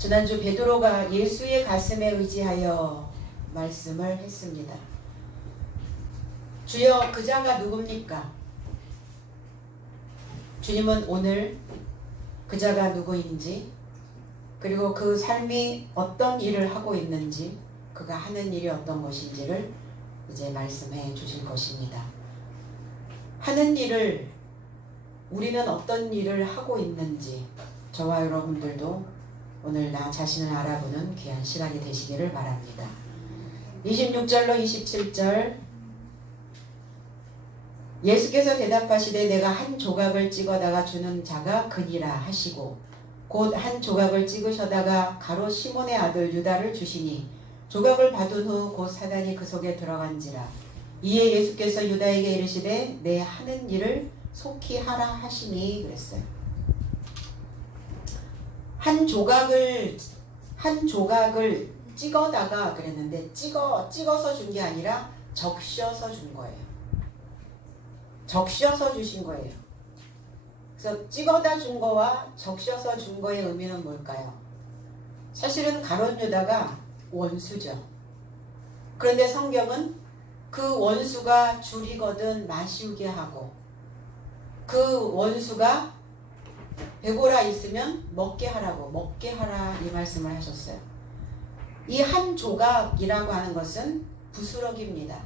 지난주 베드로가 예수의 가슴에 의지하여 말씀을 했습니다. 주여 그 자가 누굽니까? 주님은 오늘 그 자가 누구인지, 그리고 그 삶이 어떤 일을 하고 있는지, 그가 하는 일이 어떤 것인지를 이제 말씀해 주실 것입니다. 하는 일을, 우리는 어떤 일을 하고 있는지 저와 여러분들도 오늘 나 자신을 알아보는 귀한 시간이 되시기를 바랍니다. 26절로 27절, 예수께서 대답하시되 내가 한 조각을 찍어다가 주는 자가 그니라 하시고 곧 한 조각을 찍으셔다가 가롯 시몬의 아들 유다를 주시니 조각을 받은 후 곧 사단이 그 속에 들어간지라. 이에 예수께서 유다에게 이르시되 내 하는 일을 속히 하라 하시니 그랬어요. 한 조각을 찍어다가 그랬는데 찍어서 준 게 아니라 적셔서 준 거예요. 적셔서 주신 거예요. 그래서 찍어다 준 거와 적셔서 준 거의 의미는 뭘까요? 사실은 가롯 유다가 원수죠. 그런데 성경은 그 원수가 줄이거든 마시우게 하고 그 원수가 배고라 있으면 먹게 하라고, 먹게 하라 이 말씀을 하셨어요. 이 한 조각이라고 하는 것은 부스러기입니다.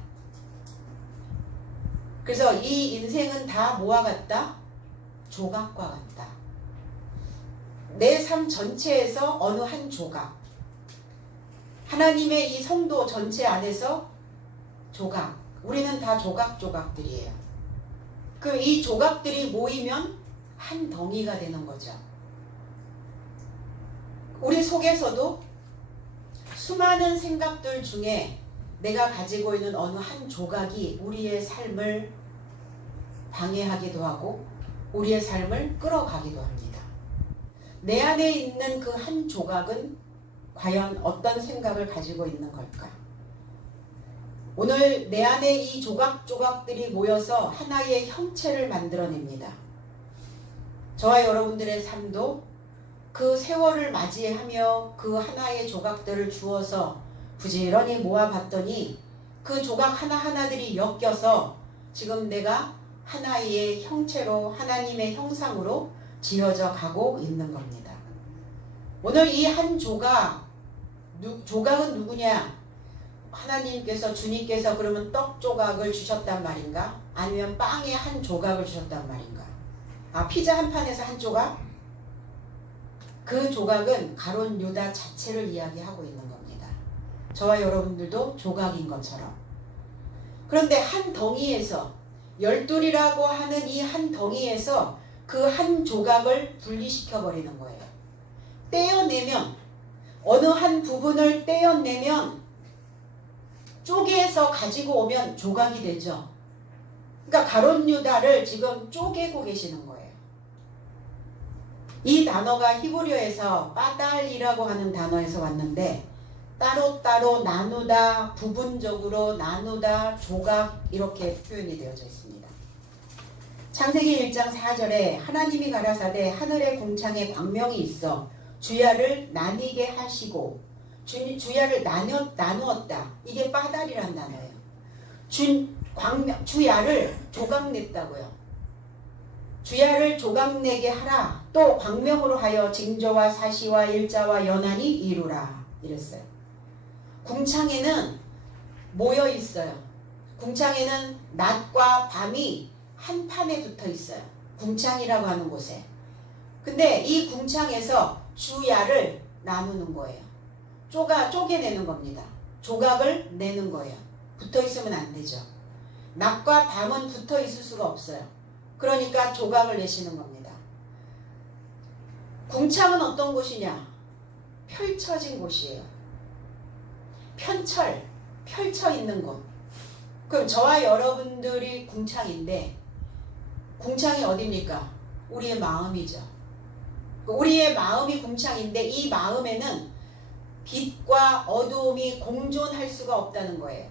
그래서 이 인생은 다 뭐와 같다? 조각과 같다. 내 삶 전체에서 어느 한 조각, 하나님의 이 성도 전체 안에서 조각, 우리는 다 조각들이에요. 그 이 조각들이 모이면 한 덩이가 되는 거죠. 우리 속에서도 수많은 생각들 중에 내가 가지고 있는 어느 한 조각이 우리의 삶을 방해하기도 하고 우리의 삶을 끌어가기도 합니다. 내 안에 있는 그 한 조각은 과연 어떤 생각을 가지고 있는 걸까? 오늘 내 안에 이 조각들이 모여서 하나의 형체를 만들어냅니다. 저와 여러분들의 삶도 그 세월을 맞이하며 그 하나의 조각들을 주어서 부지런히 모아봤더니 그 조각 하나하나들이 엮여서 지금 내가 하나의 형체로 하나님의 형상으로 지어져 가고 있는 겁니다. 오늘 이 한 조각은 누구냐? 하나님께서, 주님께서 그러면 떡 조각을 주셨단 말인가? 아니면 빵의 한 조각을 주셨단 말인가? 피자 한 판에서 한 조각? 그 조각은 가롯 유다 자체를 이야기하고 있는 겁니다. 저와 여러분들도 조각인 것처럼. 그런데 한 덩이에서, 열둘이라고 하는 이 한 덩이에서 그 한 조각을 분리시켜 버리는 거예요. 떼어내면, 어느 한 부분을 떼어내면 쪼개서 가지고 오면 조각이 되죠. 그러니까 가롯 유다를 지금 쪼개고 계시는 거예요. 이 단어가 히브리어에서 빠달이라고 하는 단어에서 왔는데 따로따로 나누다, 부분적으로 나누다, 조각 이렇게 표현이 되어져 있습니다. 창세기 1장 4절에 하나님이 가라사대 하늘의 궁창에 광명이 있어 주야를 나뉘게 하시고 주야를 나누었다. 이게 빠달이란 단어예요. 주야를 조각냈다고요. 주야를 조각내게 하라. 또 광명으로 하여 징조와 사시와 일자와 연한이 이루라. 이랬어요. 궁창에는 모여 있어요. 궁창에는 낮과 밤이 한 판에 붙어 있어요. 궁창이라고 하는 곳에. 근데 이 궁창에서 주야를 나누는 거예요. 쪼개내는 겁니다. 조각을 내는 거예요. 붙어 있으면 안 되죠. 낮과 밤은 붙어 있을 수가 없어요. 그러니까 조각을 내시는 겁니다. 궁창은 어떤 곳이냐? 펼쳐진 곳이에요. 펼쳐 있는 곳. 그럼 저와 여러분들이 궁창인데 궁창이 어디입니까? 우리의 마음이죠. 우리의 마음이 궁창인데 이 마음에는 빛과 어두움이 공존할 수가 없다는 거예요.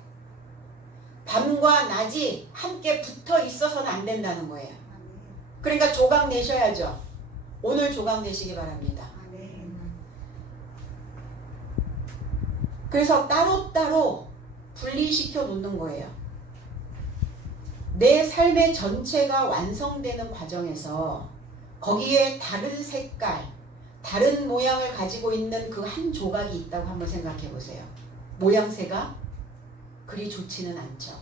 밤과 낮이 함께 붙어 있어서는 안 된다는 거예요. 그러니까 조각 내셔야죠. 오늘 조각 내시기 바랍니다. 그래서 따로따로 분리시켜 놓는 거예요. 내 삶의 전체가 완성되는 과정에서 거기에 다른 색깔, 다른 모양을 가지고 있는 그 한 조각이 있다고 한번 생각해 보세요. 모양새가 그리 좋지는 않죠.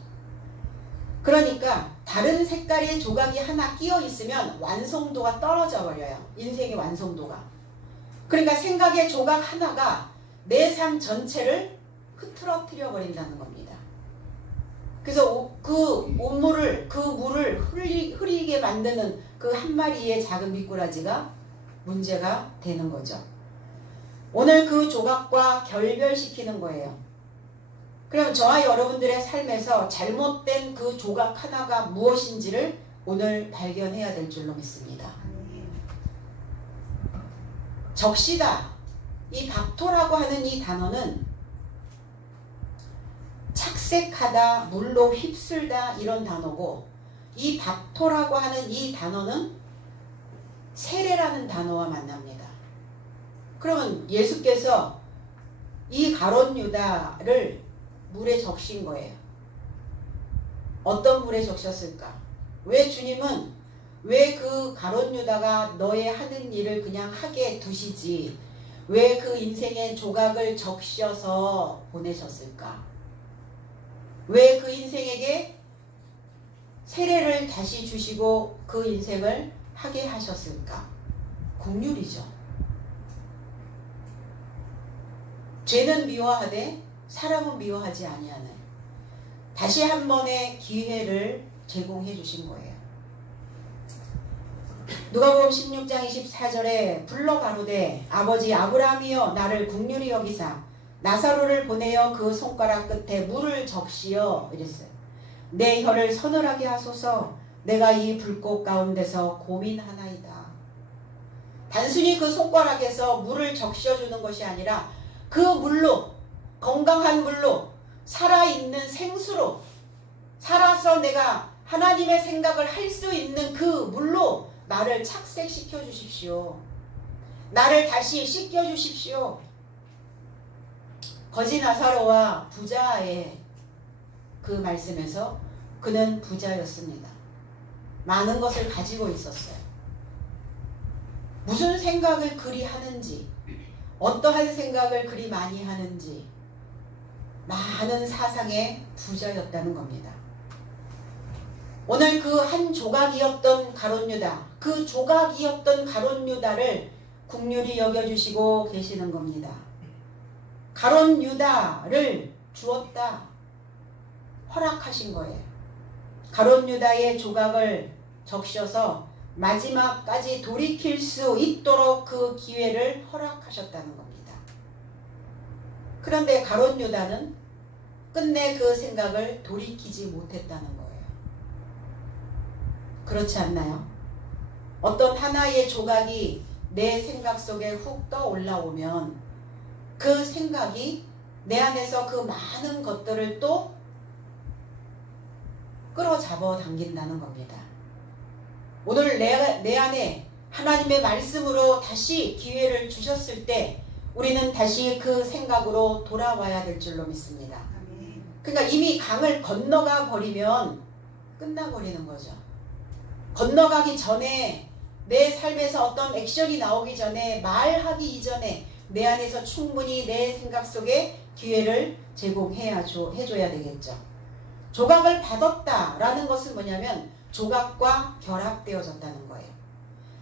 그러니까 다른 색깔의 조각이 하나 끼어 있으면 완성도가 떨어져 버려요. 인생의 완성도가. 그러니까 생각의 조각 하나가 내 삶 전체를 흐트러뜨려 버린다는 겁니다. 그래서 그 물을 흐리게 만드는 그 한 마리의 작은 미꾸라지가 문제가 되는 거죠. 오늘 그 조각과 결별시키는 거예요. 그럼 저와 여러분들의 삶에서 잘못된 그 조각 하나가 무엇인지를 오늘 발견해야 될 줄로 믿습니다. 적시다. 이 박토라고 하는 이 단어는 착색하다, 물로 휩쓸다 이런 단어고, 이 박토라고 하는 이 단어는 세례라는 단어와 만납니다. 그러면 예수께서 이 가룟 유다를 물에 적신 거예요. 어떤 물에 적셨을까? 왜 주님은 왜 그 가룟 유다가 너의 하는 일을 그냥 하게 두시지 왜 그 인생의 조각을 적셔서 보내셨을까? 왜 그 인생에게 세례를 다시 주시고 그 인생을 하게 하셨을까? 긍휼이죠. 죄는 미워하되 사람은 미워하지 아니하는, 다시 한 번의 기회를 제공해 주신 거예요. 누가복음 16장 24절에 불러 가로되 아버지 아브라함이여 나를 긍휼히 여기사 나사로를 보내어 그 손가락 끝에 물을 적시어 이랬어요. 내 혀를 서늘하게 하소서 내가 이 불꽃 가운데서 고민하나이다. 단순히 그 손가락에서 물을 적셔주는 것이 아니라 그 물로, 건강한 물로, 살아있는 생수로, 살아서 내가 하나님의 생각을 할 수 있는 그 물로 나를 착색시켜 주십시오. 나를 다시 씻겨 주십시오. 거지 나사로와 부자의 그 말씀에서 그는 부자였습니다. 많은 것을 가지고 있었어요. 무슨 생각을 그리 하는지, 어떠한 생각을 그리 많이 하는지, 많은 사상의 부자였다는 겁니다. 오늘 그 한 조각이었던 가룟 유다, 그 조각이었던 가룟 유다를 긍휼히 여겨주시고 계시는 겁니다. 가룟 유다를 주었다, 허락하신 거예요. 가룟 유다의 조각을 적셔서 마지막까지 돌이킬 수 있도록 그 기회를 허락하셨다는 겁니다. 그런데 가룟 유다는 끝내 그 생각을 돌이키지 못했다는 거예요. 그렇지 않나요? 어떤 하나의 조각이 내 생각 속에 훅 떠올라오면 그 생각이 내 안에서 그 많은 것들을 또 끌어잡아 당긴다는 겁니다. 오늘 내 안에 하나님의 말씀으로 다시 기회를 주셨을 때 우리는 다시 그 생각으로 돌아와야 될 줄로 믿습니다. 그러니까 이미 강을 건너가 버리면 끝나버리는 거죠. 건너가기 전에, 내 삶에서 어떤 액션이 나오기 전에, 말하기 이전에 내 안에서 충분히 내 생각 속에 기회를 해줘야 되겠죠. 조각을 받았다라는 것은 뭐냐면 조각과 결합되어졌다는 거예요.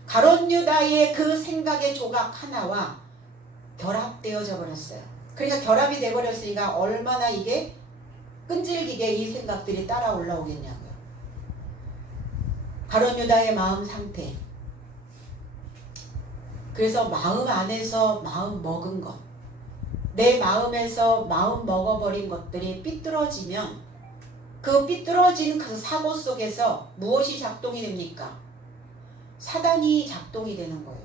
가룟 유다의 그 생각의 조각 하나와 결합되어져 버렸어요. 그러니까 결합이 돼버렸으니까 얼마나 이게 끈질기게 이 생각들이 따라 올라오겠냐고요. 가룟 유다의 마음 상태. 그래서 마음 안에서 마음 먹은 것, 내 마음에서 마음 먹어버린 것들이 삐뚤어지면 그 삐뚤어진 그 사고 속에서 무엇이 작동이 됩니까? 사단이 작동이 되는 거예요.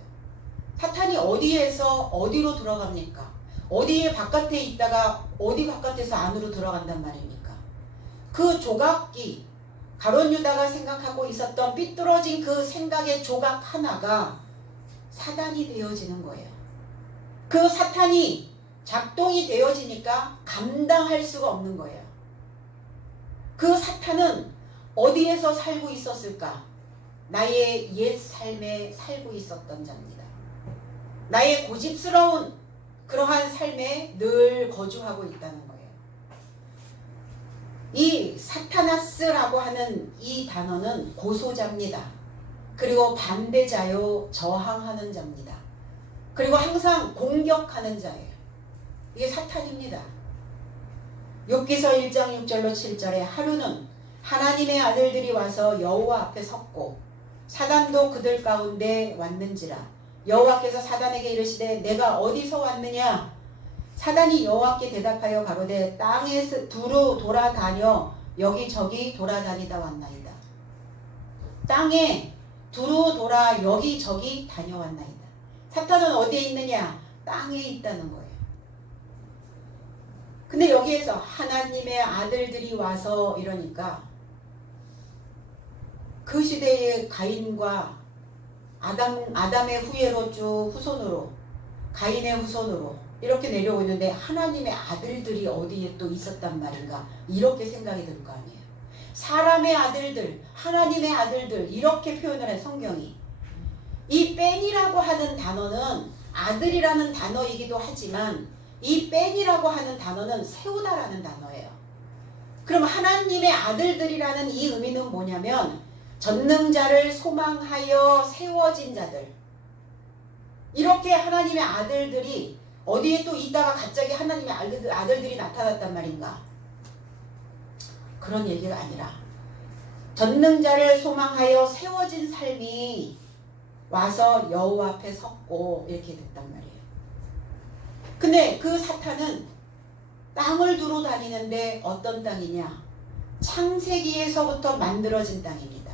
사탄이 어디에서 어디로 들어갑니까? 어디에 바깥에 있다가 어디 바깥에서 안으로 들어간단 말입니까? 그 조각기, 가룟 유다가 생각하고 있었던 삐뚤어진 그 생각의 조각 하나가 사단이 되어지는 거예요. 그 사탄이 작동이 되어지니까 감당할 수가 없는 거예요. 그 사탄은 어디에서 살고 있었을까? 나의 옛 삶에 살고 있었던 자입니다. 나의 고집스러운 그러한 삶에 늘 거주하고 있다는 거예요. 이 사타나스라고 하는 이 단어는 고소자입니다. 그리고 반대자요, 저항하는 자입니다. 그리고 항상 공격하는 자예요. 이게 사탄입니다. 욥기서 1장 6절로 7절에 하루는 하나님의 아들들이 와서 여호와 앞에 섰고 사단도 그들 가운데 왔는지라. 여호와께서 사단에게 이르시되 내가 어디서 왔느냐? 사단이 여호와께 대답하여 가로되 땅에 두루 돌아다녀 여기저기 돌아다니다 왔나이다. 땅에 두루 돌아 여기저기 다녀왔나이다. 사탄은 어디에 있느냐? 땅에 있다는 거예요. 근데 여기에서 하나님의 아들들이 와서 이러니까 그 시대의 가인과 아담의 후예로 쭉 후손으로 가인의 후손으로 이렇게 내려오고 있는데 하나님의 아들들이 어디에 또 있었단 말인가 이렇게 생각이 들 거 아니에요. 사람의 아들들, 하나님의 아들들 이렇게 표현을 해 성경이. 이 뺀이라고 하는 단어는 아들이라는 단어이기도 하지만 이 뺀이라고 하는 단어는 세우다라는 단어예요. 그럼 하나님의 아들들이라는 이 의미는 뭐냐면 전능자를 소망하여 세워진 자들. 이렇게 하나님의 아들들이 어디에 또 있다가 갑자기 하나님의 아들들이 나타났단 말인가? 그런 얘기가 아니라 전능자를 소망하여 세워진 삶이 와서 여호와 앞에 섰고 이렇게 됐단 말이에요. 근데 그 사탄은 땅을 두루 다니는데 어떤 땅이냐? 창세기에서부터 만들어진 땅입니다.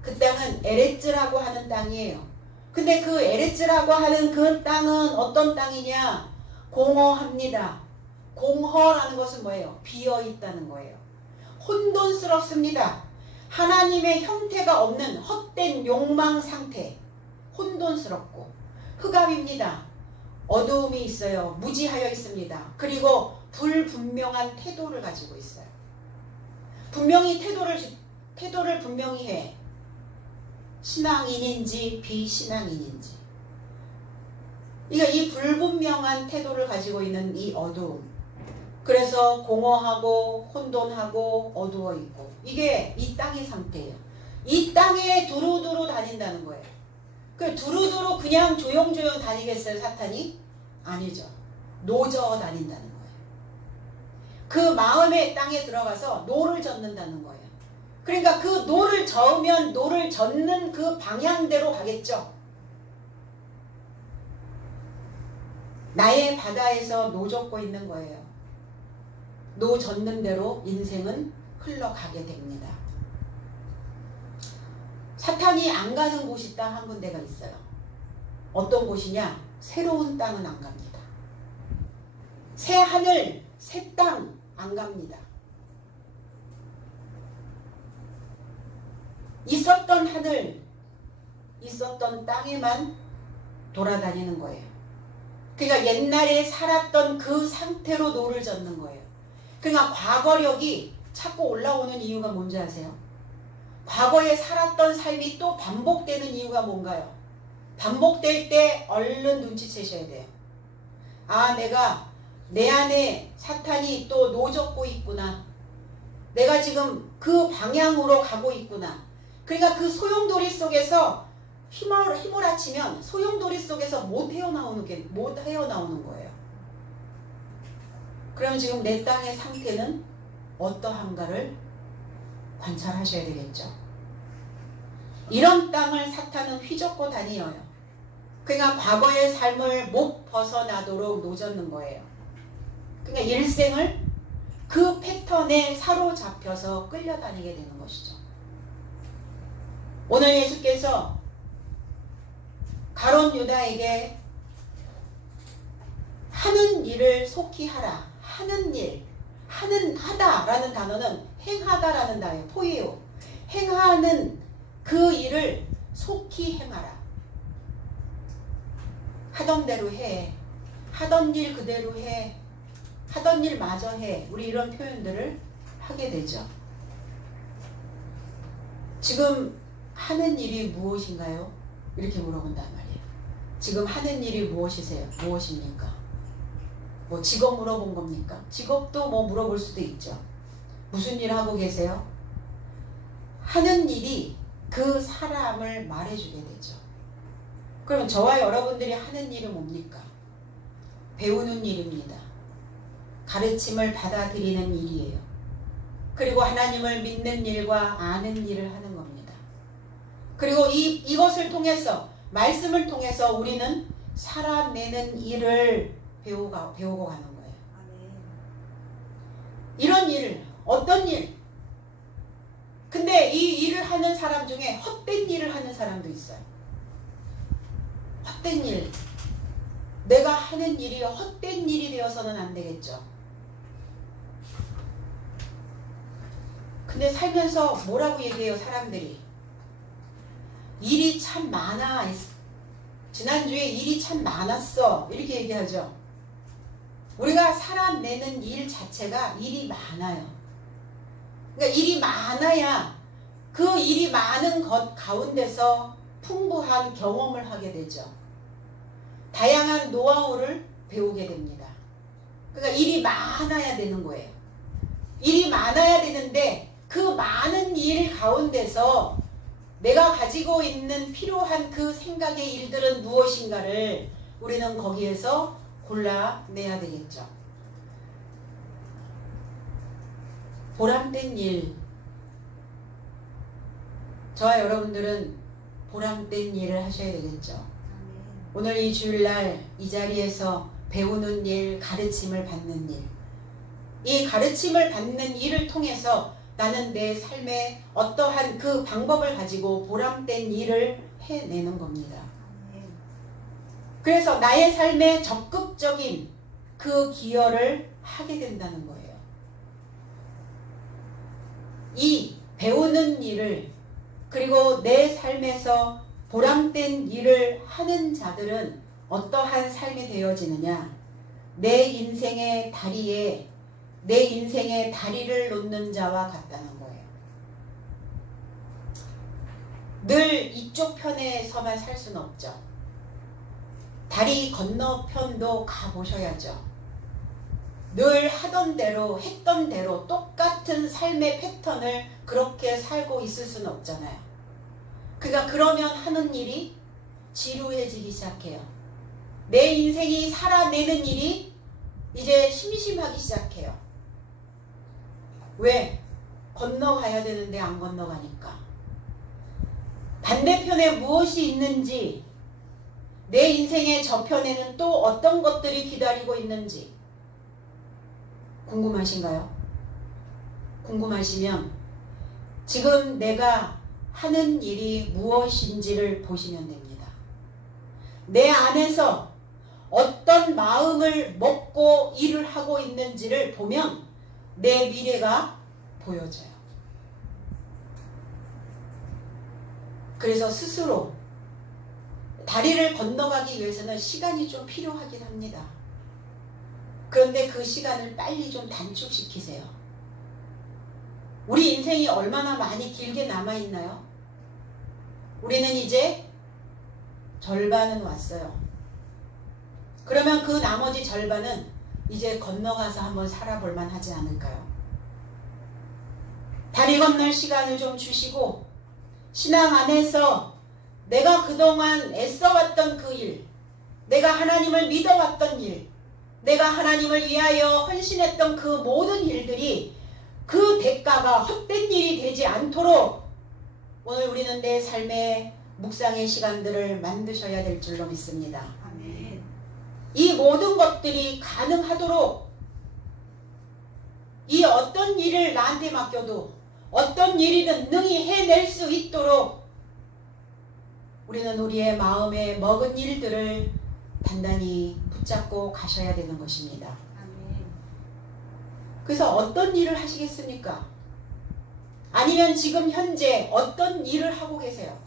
그 땅은 에레츠라고 하는 땅이에요. 근데 그 에레츠라고 하는 그 땅은 어떤 땅이냐? 공허합니다. 공허라는 것은 뭐예요? 비어있다는 거예요. 혼돈스럽습니다. 하나님의 형태가 없는 헛된 욕망 상태. 혼돈스럽고 흑암입니다. 어두움이 있어요. 무지하여 있습니다. 그리고 불분명한 태도를 가지고 있어요. 분명히 태도를 분명히 해. 신앙인인지 비신앙인인지. 그러니까 이 불분명한 태도를 가지고 있는 이 어두움. 그래서 공허하고 혼돈하고 어두워 있고 이게 이 땅의 상태예요. 이 땅에 두루두루 다닌다는 거예요. 그 두루두루 그냥 조용조용 다니겠어요, 사탄이? 아니죠. 노저 다닌다는 거예요. 그 마음의 땅에 들어가서 노를 젓는다는 거예요. 그러니까 그 노를 저으면 노를 젓는 그 방향대로 가겠죠. 나의 바다에서 노 젓고 있는 거예요. 노 젓는 대로 인생은 흘러가게 됩니다. 사탄이 안 가는 곳이 딱 한 군데가 있어요. 어떤 곳이냐? 새로운 땅은 안 갑니다. 새 하늘, 새 땅 안 갑니다. 있었던 하늘, 있었던 땅에만 돌아다니는 거예요. 그러니까 옛날에 살았던 그 상태로 노를 젓는 거예요. 그러니까 과거력이 자꾸 올라오는 이유가 뭔지 아세요? 과거에 살았던 삶이 또 반복되는 이유가 뭔가요? 반복될 때 얼른 눈치채셔야 돼요. 아, 내가 내 안에 사탄이 또 노젓고 있구나. 내가 지금 그 방향으로 가고 있구나. 그러니까 그 소용돌이 속에서 휘몰아치면 소용돌이 속에서 못 헤어나오는 거예요. 그럼 지금 내 땅의 상태는 어떠한가를 관찰하셔야 되겠죠. 이런 땅을 사탄은 휘젓고 다니어요. 그러니까 과거의 삶을 못 벗어나도록 노젓는 거예요. 그러니까 일생을 그 패턴에 사로잡혀서 끌려다니게 되는 것이죠. 오늘 예수께서 가룟 유다에게 하는 일을 속히 하라. 하는 일, 하다라는 단어는 행하다라는 단어예요. 포이오. 행하는 그 일을 속히 행하라. 하던 대로 해. 하던 일 그대로 해. 하던 일 마저 해. 우리 이런 표현들을 하게 되죠. 지금 하는 일이 무엇인가요? 이렇게 물어본단 말이에요. 지금 하는 일이 무엇이세요? 무엇입니까? 뭐 직업 물어본 겁니까? 직업도 뭐 물어볼 수도 있죠. 무슨 일 하고 계세요? 하는 일이 그 사람을 말해주게 되죠. 그럼 저와 여러분들이 하는 일은 뭡니까? 배우는 일입니다. 가르침을 받아들이는 일이에요. 그리고 하나님을 믿는 일과 아는 일을 하는 겁니다. 그리고 이것을 통해서, 말씀을 통해서 우리는 살아내는 일을 배우고 가는 거예요. 이런 일, 어떤 일? 근데 이 일을 하는 사람 중에 헛된 일을 하는 사람도 있어요. 헛된 일. 내가 하는 일이 헛된 일이 되어서는 안 되겠죠. 근데 살면서 뭐라고 얘기해요, 사람들이? 일이 참 많아. 지난주에 일이 참 많았어. 이렇게 얘기하죠. 우리가 살아내는 일 자체가 일이 많아요. 그러니까 일이 많아야 그 일이 많은 것 가운데서 풍부한 경험을 하게 되죠. 다양한 노하우를 배우게 됩니다. 그러니까 일이 많아야 되는 거예요. 일이 많아야 되는데 그 많은 일 가운데서 내가 가지고 있는 필요한 그 생각의 일들은 무엇인가를 우리는 거기에서 골라내야 되겠죠. 보람된 일. 저와 여러분들은 보람된 일을 하셔야 되겠죠. 오늘 이 주일날 이 자리에서 배우는 일, 가르침을 받는 일. 이 가르침을 받는 일을 통해서 나는 내 삶에 어떠한 그 방법을 가지고 보람된 일을 해내는 겁니다. 그래서 나의 삶에 적극적인 그 기여를 하게 된다는 거예요. 이 배우는 일을, 그리고 내 삶에서 보람된 일을 하는 자들은 어떠한 삶이 되어지느냐? 내 인생의 다리에 내 인생의 다리를 놓는 자와 같다는 거예요. 늘 이쪽 편에서만 살 수는 없죠. 다리 건너편도 가보셔야죠. 늘 하던 대로 했던 대로 똑같은 삶의 패턴을 그렇게 살고 있을 수는 없잖아요. 그러니까 그러면 하는 일이 지루해지기 시작해요. 내 인생이 살아내는 일이 이제 심심하기 시작해요. 왜? 건너가야 되는데 안 건너가니까. 반대편에 무엇이 있는지, 내 인생의 저편에는 또 어떤 것들이 기다리고 있는지 궁금하신가요? 궁금하시면 지금 내가 하는 일이 무엇인지를 보시면 됩니다. 내 안에서 어떤 마음을 먹고 일을 하고 있는지를 보면 내 미래가 보여져요. 그래서 스스로 다리를 건너가기 위해서는 시간이 좀 필요하긴 합니다. 그런데 그 시간을 빨리 좀 단축시키세요. 우리 인생이 얼마나 많이 길게 남아있나요? 우리는 이제 절반은 왔어요. 그러면 그 나머지 절반은 이제 건너가서 한번 살아볼 만하지 않을까요? 다리 건널 시간을 좀 주시고 신앙 안에서 내가 그동안 애써왔던 그 일, 내가 하나님을 믿어왔던 일, 내가 하나님을 위하여 헌신했던 그 모든 일들이 그 대가가 헛된 일이 되지 않도록 오늘 우리는 내 삶의 묵상의 시간들을 만드셔야 될 줄로 믿습니다. 아멘. 이 모든 것들이 가능하도록 이 어떤 일을 나한테 맡겨도 어떤 일이든 능히 해낼 수 있도록 우리는 우리의 마음에 먹은 일들을 단단히 붙잡고 가셔야 되는 것입니다. 아멘. 그래서 어떤 일을 하시겠습니까? 아니면 지금 현재 어떤 일을 하고 계세요?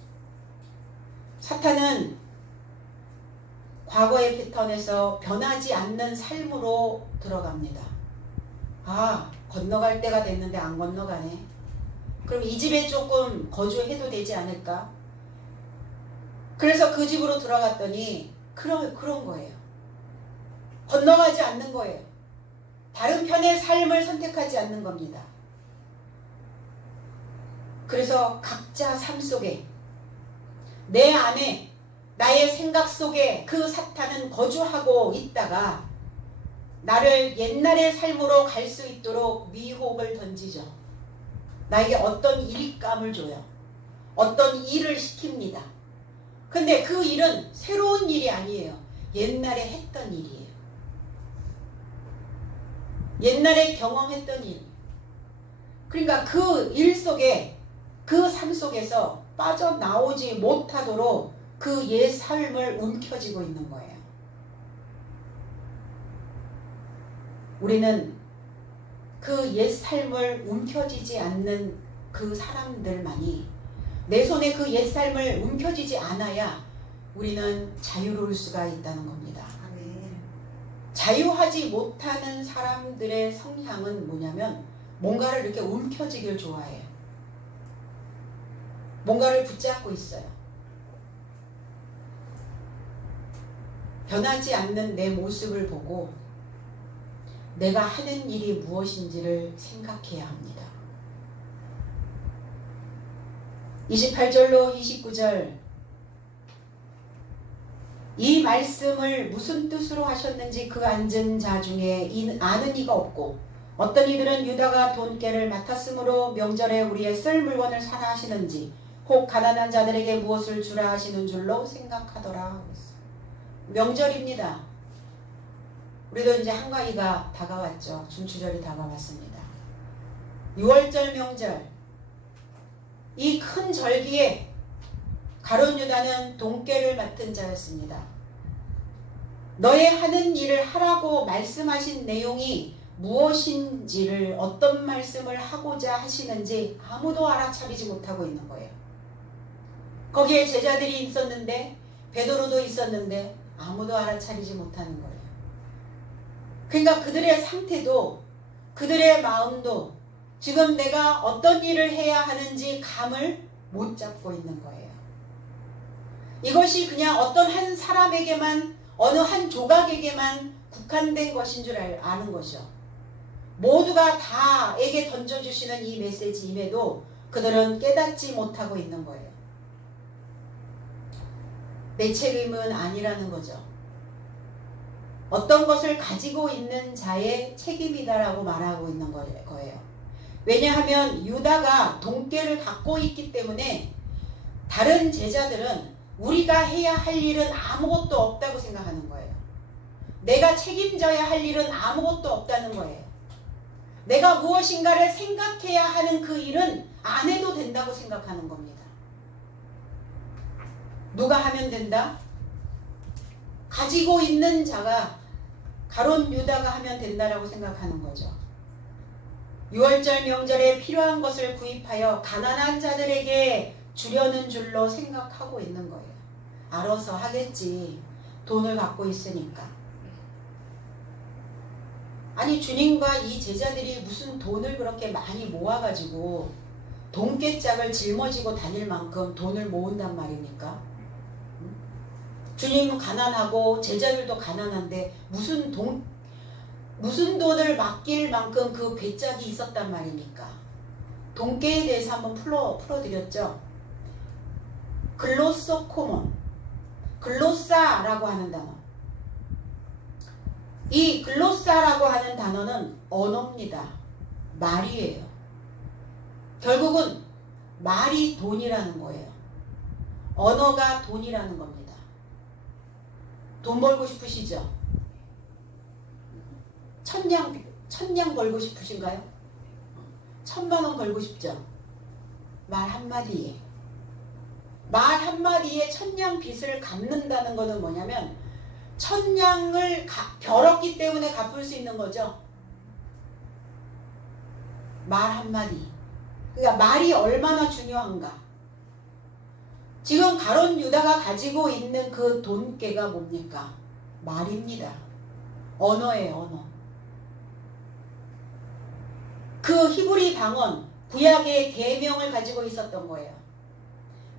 사탄은 과거의 패턴에서 변하지 않는 삶으로 들어갑니다. 아, 건너갈 때가 됐는데 안 건너가네. 그럼 이 집에 조금 거주해도 되지 않을까? 그래서 그 집으로 들어갔더니 그런 거예요. 건너가지 않는 거예요. 다른 편의 삶을 선택하지 않는 겁니다. 그래서 각자 삶 속에 내 안에 나의 생각 속에 그 사탄은 거주하고 있다가 나를 옛날의 삶으로 갈 수 있도록 미혹을 던지죠. 나에게 어떤 일감을 줘요. 어떤 일을 시킵니다. 근데 그 일은 새로운 일이 아니에요. 옛날에 했던 일이에요. 옛날에 경험했던 일. 그러니까 그 일 속에, 그 삶 속에서 빠져나오지 못하도록 그 옛 삶을 움켜쥐고 있는 거예요. 우리는 그 옛 삶을 움켜쥐지 않는 그 사람들만이 내 손에 그 옛 삶을 움켜쥐지 않아야 우리는 자유로울 수가 있다는 겁니다. 자유하지 못하는 사람들의 성향은 뭐냐면 뭔가를 이렇게 움켜쥐길 좋아해요. 뭔가를 붙잡고 있어요. 변하지 않는 내 모습을 보고 내가 하는 일이 무엇인지를 생각해야 합니다. 28절로 29절 이 말씀을 무슨 뜻으로 하셨는지 그 앉은 자 중에 아는 이가 없고 어떤 이들은 유다가 돈깨를 맡았으므로 명절에 우리의 쓸 물건을 사라 하시는지 혹 가난한 자들에게 무엇을 주라 하시는 줄로 생각하더라. 명절입니다. 우리도 이제 한가위가 다가왔죠. 중추절이 다가왔습니다. 6월절 명절 이 큰 절기에 가룟 유다는 돈깨를 맡은 자였습니다. 너의 하는 일을 하라고 말씀하신 내용이 무엇인지를 어떤 말씀을 하고자 하시는지 아무도 알아차리지 못하고 있는 거예요. 거기에 제자들이 있었는데 베드로도 있었는데 아무도 알아차리지 못하는 거예요. 그러니까 그들의 상태도 그들의 마음도 지금 내가 어떤 일을 해야 하는지 감을 못 잡고 있는 거예요. 이것이 그냥 어떤 한 사람에게만 어느 한 조각에게만 국한된 것인 줄 아는 것이죠. 모두가 다에게 던져주시는 이 메시지임에도 그들은 깨닫지 못하고 있는 거예요. 내 책임은 아니라는 거죠. 어떤 것을 가지고 있는 자의 책임이다라고 말하고 있는 거예요. 왜냐하면 유다가 돈깨를 갖고 있기 때문에 다른 제자들은 우리가 해야 할 일은 아무것도 없다고 생각하는 거예요. 내가 책임져야 할 일은 아무것도 없다는 거예요. 내가 무엇인가를 생각해야 하는 그 일은 안 해도 된다고 생각하는 겁니다. 누가 하면 된다? 가지고 있는 자가 가룟 유다가 하면 된다라고 생각하는 거죠. 6월절 명절에 필요한 것을 구입하여 가난한 자들에게 주려는 줄로 생각하고 있는 거예요. 알아서 하겠지. 돈을 갖고 있으니까. 아니 주님과 이 제자들이 무슨 돈을 그렇게 많이 모아가지고 돈깨짝을 짊어지고 다닐 만큼 돈을 모은단 말입니까? 주님은 가난하고 제자들도 가난한데 무슨 돈을 맡길 만큼 그 괴짝이 있었단 말입니까? 돈깨에 대해서 한번 풀어드렸죠. 글로소코몬, 글로사라고 하는 단어. 이 글로사라고 하는 단어는 언어입니다. 말이에요. 결국은 말이 돈이라는 거예요. 언어가 돈이라는 겁니다. 돈 벌고 싶으시죠? 천냥 벌고 싶으신가요? 1000만원 벌고 싶죠? 말 한마디에. 말 한마디에 천냥 빚을 갚는다는 것은 뭐냐면 천냥을 벌었기 때문에 갚을 수 있는 거죠. 말 한마디. 그러니까 말이 얼마나 중요한가. 지금 가룟 유다가 가지고 있는 그 돈깨가 뭡니까? 말입니다. 언어예요, 언어. 그 히브리 방언, 구약의 계명을 가지고 있었던 거예요.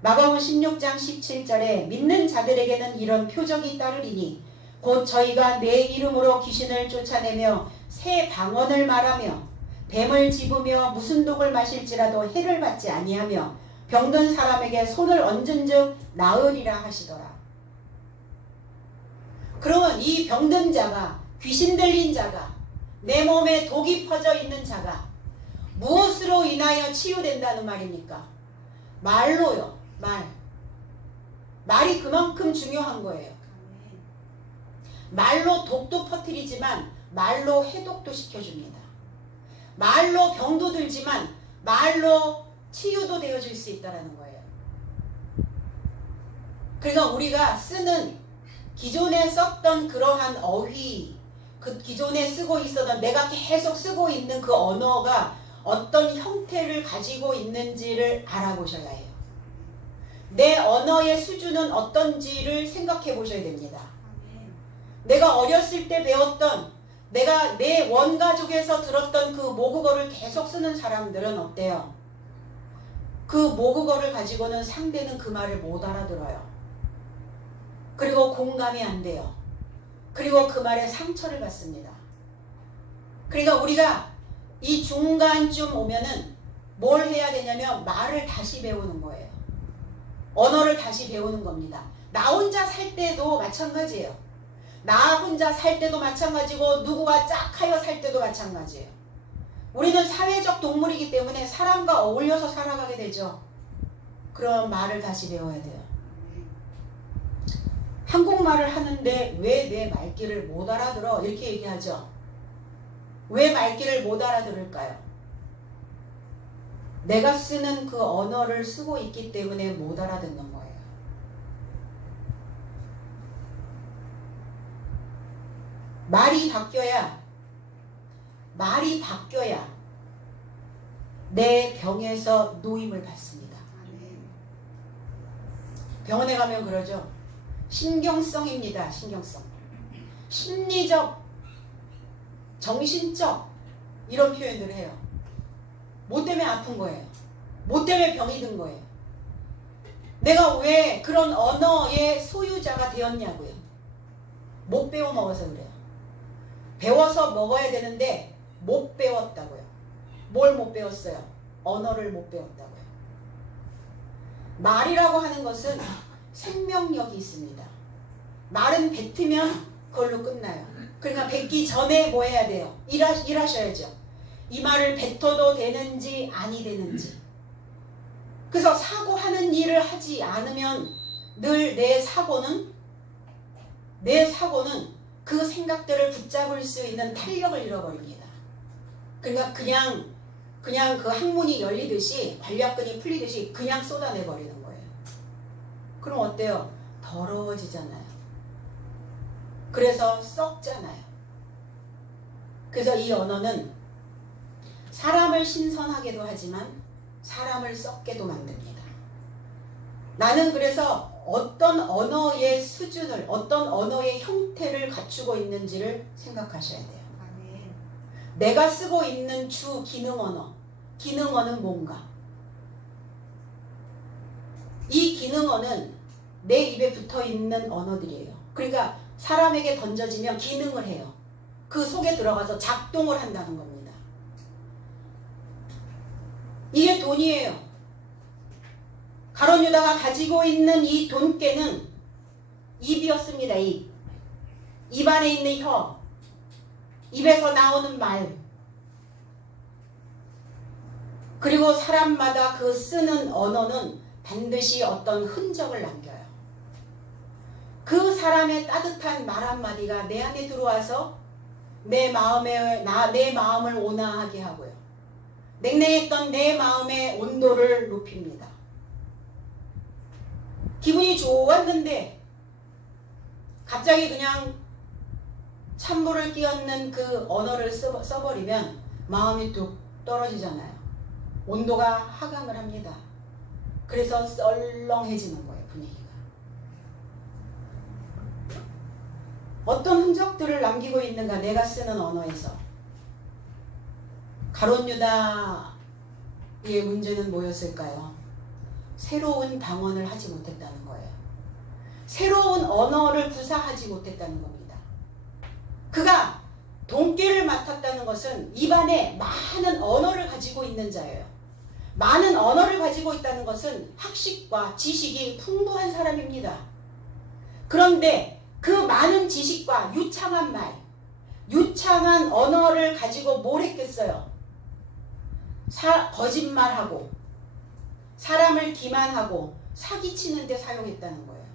마가복음 16장 17절에 믿는 자들에게는 이런 표적이 따르리니 곧 저희가 내 이름으로 귀신을 쫓아내며 새 방언을 말하며 뱀을 집으며 무슨 독을 마실지라도 해를 받지 아니하며 병든 사람에게 손을 얹은 즉 나으리라 하시더라. 그러면 이 병든 자가, 귀신 들린 자가, 내 몸에 독이 퍼져 있는 자가 무엇으로 인하여 치유된다는 말입니까? 말로요. 말이 그만큼 중요한 거예요. 말로 독도 퍼뜨리지만 말로 해독도 시켜줍니다. 말로 병도 들지만 말로 치유도 되어줄 수 있다는 거예요. 그러니까 우리가 쓰는 기존에 썼던 그러한 어휘, 그 기존에 쓰고 있었던 내가 계속 쓰고 있는 그 언어가 어떤 형태를 가지고 있는지를 알아보셔야 해요. 내 언어의 수준은 어떤지를 생각해 보셔야 됩니다. 내가 어렸을 때 배웠던, 내가 내 원가족에서 들었던 그 모국어를 계속 쓰는 사람들은 어때요? 그 모국어를 가지고는 상대는 그 말을 못 알아들어요. 그리고 공감이 안 돼요. 그리고 그 말에 상처를 받습니다. 그러니까 우리가 이 중간쯤 오면은 뭘 해야 되냐면 말을 다시 배우는 거예요. 언어를 다시 배우는 겁니다. 나 혼자 살 때도 마찬가지예요. 나 혼자 살 때도 마찬가지고 누구와 짝하여 살 때도 마찬가지예요. 우리는 사회적 동물이기 때문에 사람과 어울려서 살아가게 되죠. 그럼 말을 다시 배워야 돼요. 한국말을 하는데 왜 내 말귀를 못 알아들어? 이렇게 얘기하죠. 왜 말귀를 못 알아들을까요? 내가 쓰는 그 언어를 쓰고 있기 때문에 못 알아듣는 거예요. 말이 바뀌어야 내 병에서 노임을 받습니다. 병원에 가면 그러죠. 신경성입니다. 신경성. 심리적, 정신적 이런 표현들을 해요. 뭐 때문에 아픈 거예요? 뭐 때문에 병이 든 거예요? 내가 왜 그런 언어의 소유자가 되었냐고요? 못 배워 먹어서 그래요. 배워서 먹어야 되는데 못 배웠다고요. 뭘 못 배웠어요? 언어를 못 배웠다고요. 말이라고 하는 것은 생명력이 있습니다. 말은 뱉으면 그걸로 끝나요. 그러니까 뱉기 전에 뭐 해야 돼요? 일하셔야죠. 이 말을 뱉어도 되는지 아니 되는지. 그래서 사고하는 일을 하지 않으면 늘 내 사고는 그 생각들을 붙잡을 수 있는 탄력을 잃어버립니다. 그러니까 그냥 그 항문이 열리듯이 관략근이 풀리듯이 그냥 쏟아내버리는 거예요. 그럼 어때요? 더러워지잖아요. 그래서 썩잖아요. 그래서 이 언어는 사람을 신선하게도 하지만 사람을 썩게도 만듭니다. 나는 그래서 어떤 언어의 수준을, 어떤 언어의 형태를 갖추고 있는지를 생각하셔야 돼요. 내가 쓰고 있는 주 기능 언어는 뭔가? 이 기능 언어는 내 입에 붙어 있는 언어들이에요. 그러니까 사람에게 던져지면 기능을 해요. 그 속에 들어가서 작동을 한다는 겁니다. 이게 돈이에요. 가룟 유다가 가지고 있는 이 돈깨는 입이었습니다. 입 안에 있는 혀, 입에서 나오는 말, 그리고 사람마다 그 쓰는 언어는 반드시 어떤 흔적을 남겨요. 그 사람의 따뜻한 말 한마디가 내 안에 들어와서 내 마음을 온화하게 하고요. 냉랭했던 내 마음의 온도를 높입니다. 기분이 좋았는데 갑자기 그냥 찬물을 끼얹는 그 언어를 써버리면 마음이 뚝 떨어지잖아요. 온도가 하강을 합니다. 그래서 썰렁해지는 거예요, 분위기가. 어떤 흔적들을 남기고 있는가? 내가 쓰는 언어에서. 가룟 유다의 문제는 뭐였을까요? 새로운 방언을 하지 못했다는 거예요. 새로운 언어를 구사하지 못했다는 겁니다. 그가 돈깨를 맡았다는 것은 입안에 많은 언어를 가지고 있는 자예요. 많은 언어를 가지고 있다는 것은 학식과 지식이 풍부한 사람입니다. 그런데 그 많은 지식과 유창한 말, 유창한 언어를 가지고 뭘 했겠어요? 거짓말하고 사람을 기만하고 사기치는 데 사용했다는 거예요.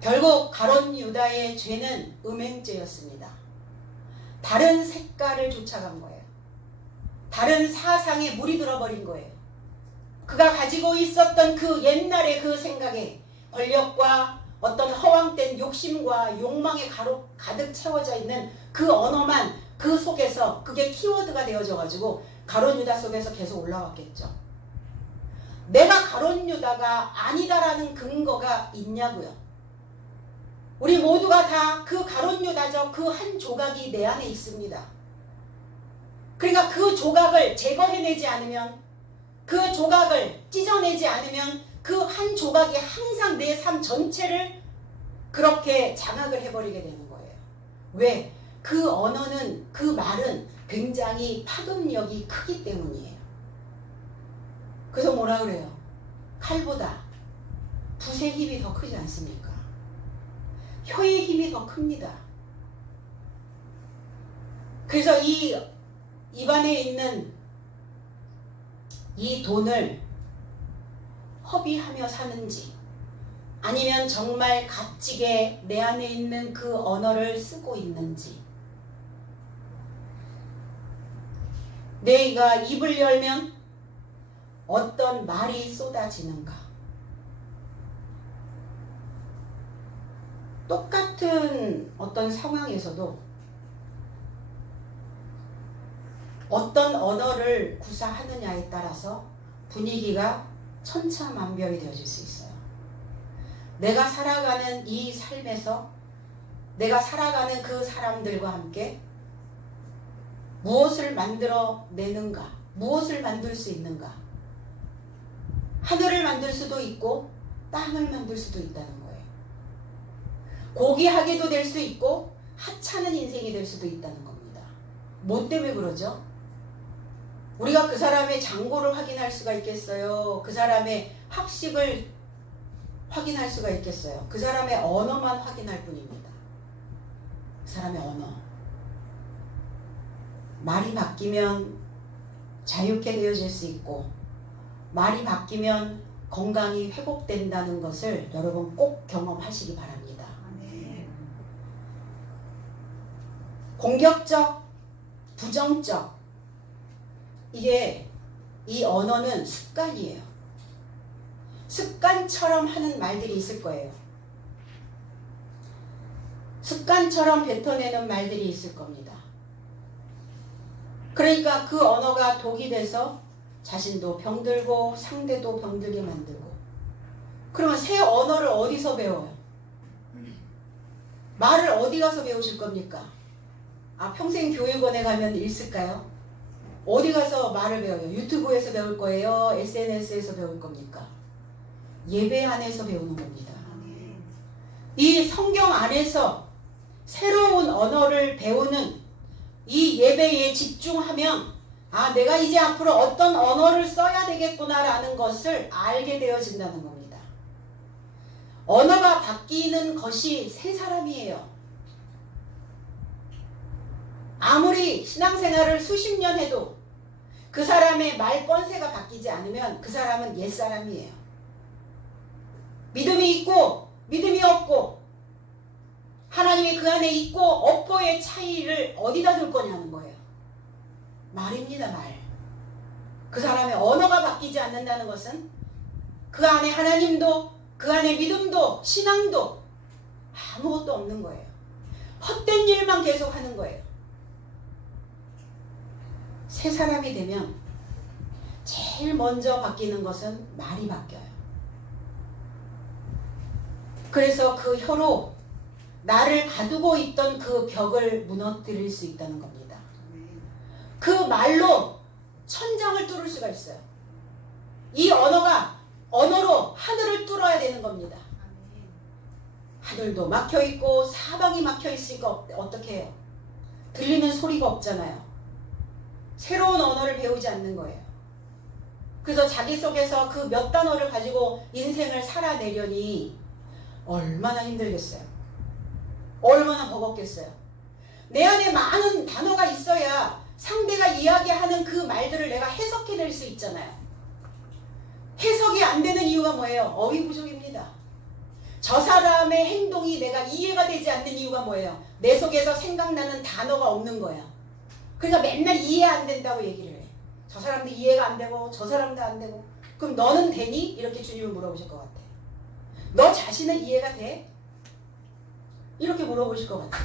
결국 가룟 유다의 죄는 음행죄였습니다. 다른 색깔을 쫓아간 거예요. 다른 사상에 물이 들어버린 거예요. 그가 가지고 있었던 그 옛날의 그 생각에 권력과 어떤 허황된 욕심과 욕망에 가득 채워져 있는 그 언어만 그 속에서 그게 키워드가 되어져 가지고 가룟 유다 속에서 계속 올라왔겠죠. 내가 가룟 유다가 아니다라는 근거가 있냐고요. 우리 모두가 다 그 가룟 유다적 그 한 조각이 내 안에 있습니다. 그러니까 그 조각을 제거해내지 않으면, 그 조각을 찢어내지 않으면 그 한 조각이 항상 내 삶 전체를 그렇게 장악을 해버리게 되는 거예요. 왜? 그 언어는, 그 말은 굉장히 파급력이 크기 때문이에요. 그래서 뭐라 그래요? 칼보다 붓의 힘이 더 크지 않습니까? 혀의 힘이 더 큽니다. 그래서 이 입안에 있는 이 돈을 허비하며 사는지, 아니면 정말 값지게 내 안에 있는 그 언어를 쓰고 있는지, 내가 입을 열면 어떤 말이 쏟아지는가. 똑같은 어떤 상황에서도 어떤 언어를 구사하느냐에 따라서 분위기가 천차만별이 되어질 수 있어요. 내가 살아가는 이 삶에서 내가 살아가는 그 사람들과 함께 무엇을 만들어내는가, 무엇을 만들 수 있는가. 하늘을 만들 수도 있고 땅을 만들 수도 있다는 거예요. 고귀하게도 될 수 있고 하찮은 인생이 될 수도 있다는 겁니다. 뭐 때문에 그러죠? 우리가 그 사람의 장고를 확인할 수가 있겠어요? 그 사람의 학식을 확인할 수가 있겠어요? 그 사람의 언어만 확인할 뿐입니다. 그 사람의 언어. 말이 바뀌면 자유케 되어질 수 있고, 말이 바뀌면 건강이 회복된다는 것을 여러분 꼭 경험하시기 바랍니다. 공격적, 부정적, 이게 이 언어는 습관이에요. 습관처럼 하는 말들이 있을 거예요. 습관처럼 뱉어내는 말들이 있을 겁니다. 그러니까 그 언어가 독이 돼서 자신도 병들고 상대도 병들게 만들고. 그러면 새 언어를 어디서 배워요? 말을 어디 가서 배우실 겁니까? 평생 교육원에 가면 있을까요? 어디 가서 말을 배워요? 유튜브에서 배울 거예요? SNS에서 배울 겁니까? 예배 안에서 배우는 겁니다. 이 성경 안에서 새로운 언어를 배우는 이 예배에 집중하면 내가 이제 앞으로 어떤 언어를 써야 되겠구나라는 것을 알게 되어진다는 겁니다. 언어가 바뀌는 것이 새 사람이에요. 아무리 신앙생활을 수십 년 해도 그 사람의 말 뻔세가 바뀌지 않으면 그 사람은 옛사람이에요. 믿음이 있고 믿음이 없고, 하나님이 그 안에 있고 없고의 차이를 어디다 둘 거냐는 거예요. 말입니다. 말. 그 사람의 언어가 바뀌지 않는다는 것은 그 안에 하나님도, 그 안에 믿음도, 신앙도 아무것도 없는 거예요. 헛된 일만 계속 하는 거예요. 새 사람이 되면 제일 먼저 바뀌는 것은 말이 바뀌어요. 그래서 그 혀로 나를 가두고 있던 그 벽을 무너뜨릴 수 있다는 겁니다. 그 말로 천장을 뚫을 수가 있어요. 이 언어로 하늘을 뚫어야 되는 겁니다. 하늘도 막혀있고 사방이 막혀있으니까 어떻게 해요? 들리는 소리가 없잖아요. 새로운 언어를 배우지 않는 거예요. 그래서 자기 속에서 그 몇 단어를 가지고 인생을 살아내려니 얼마나 힘들겠어요. 얼마나 버겁겠어요. 내 안에 많은 단어가 있어야 상대가 이야기하는 그 말들을 내가 해석해낼 수 있잖아요. 해석이 안 되는 이유가 뭐예요? 어휘 부족입니다. 저 사람의 행동이 내가 이해가 되지 않는 이유가 뭐예요? 내 속에서 생각나는 단어가 없는 거야. 그러니까 맨날 이해 안 된다고 얘기를 해. 저 사람도 이해가 안 되고 저 사람도 안 되고. 그럼 너는 되니? 이렇게 주님은 물어보실 것 같아. 너 자신은 이해가 돼? 이렇게 물어보실 것 같아.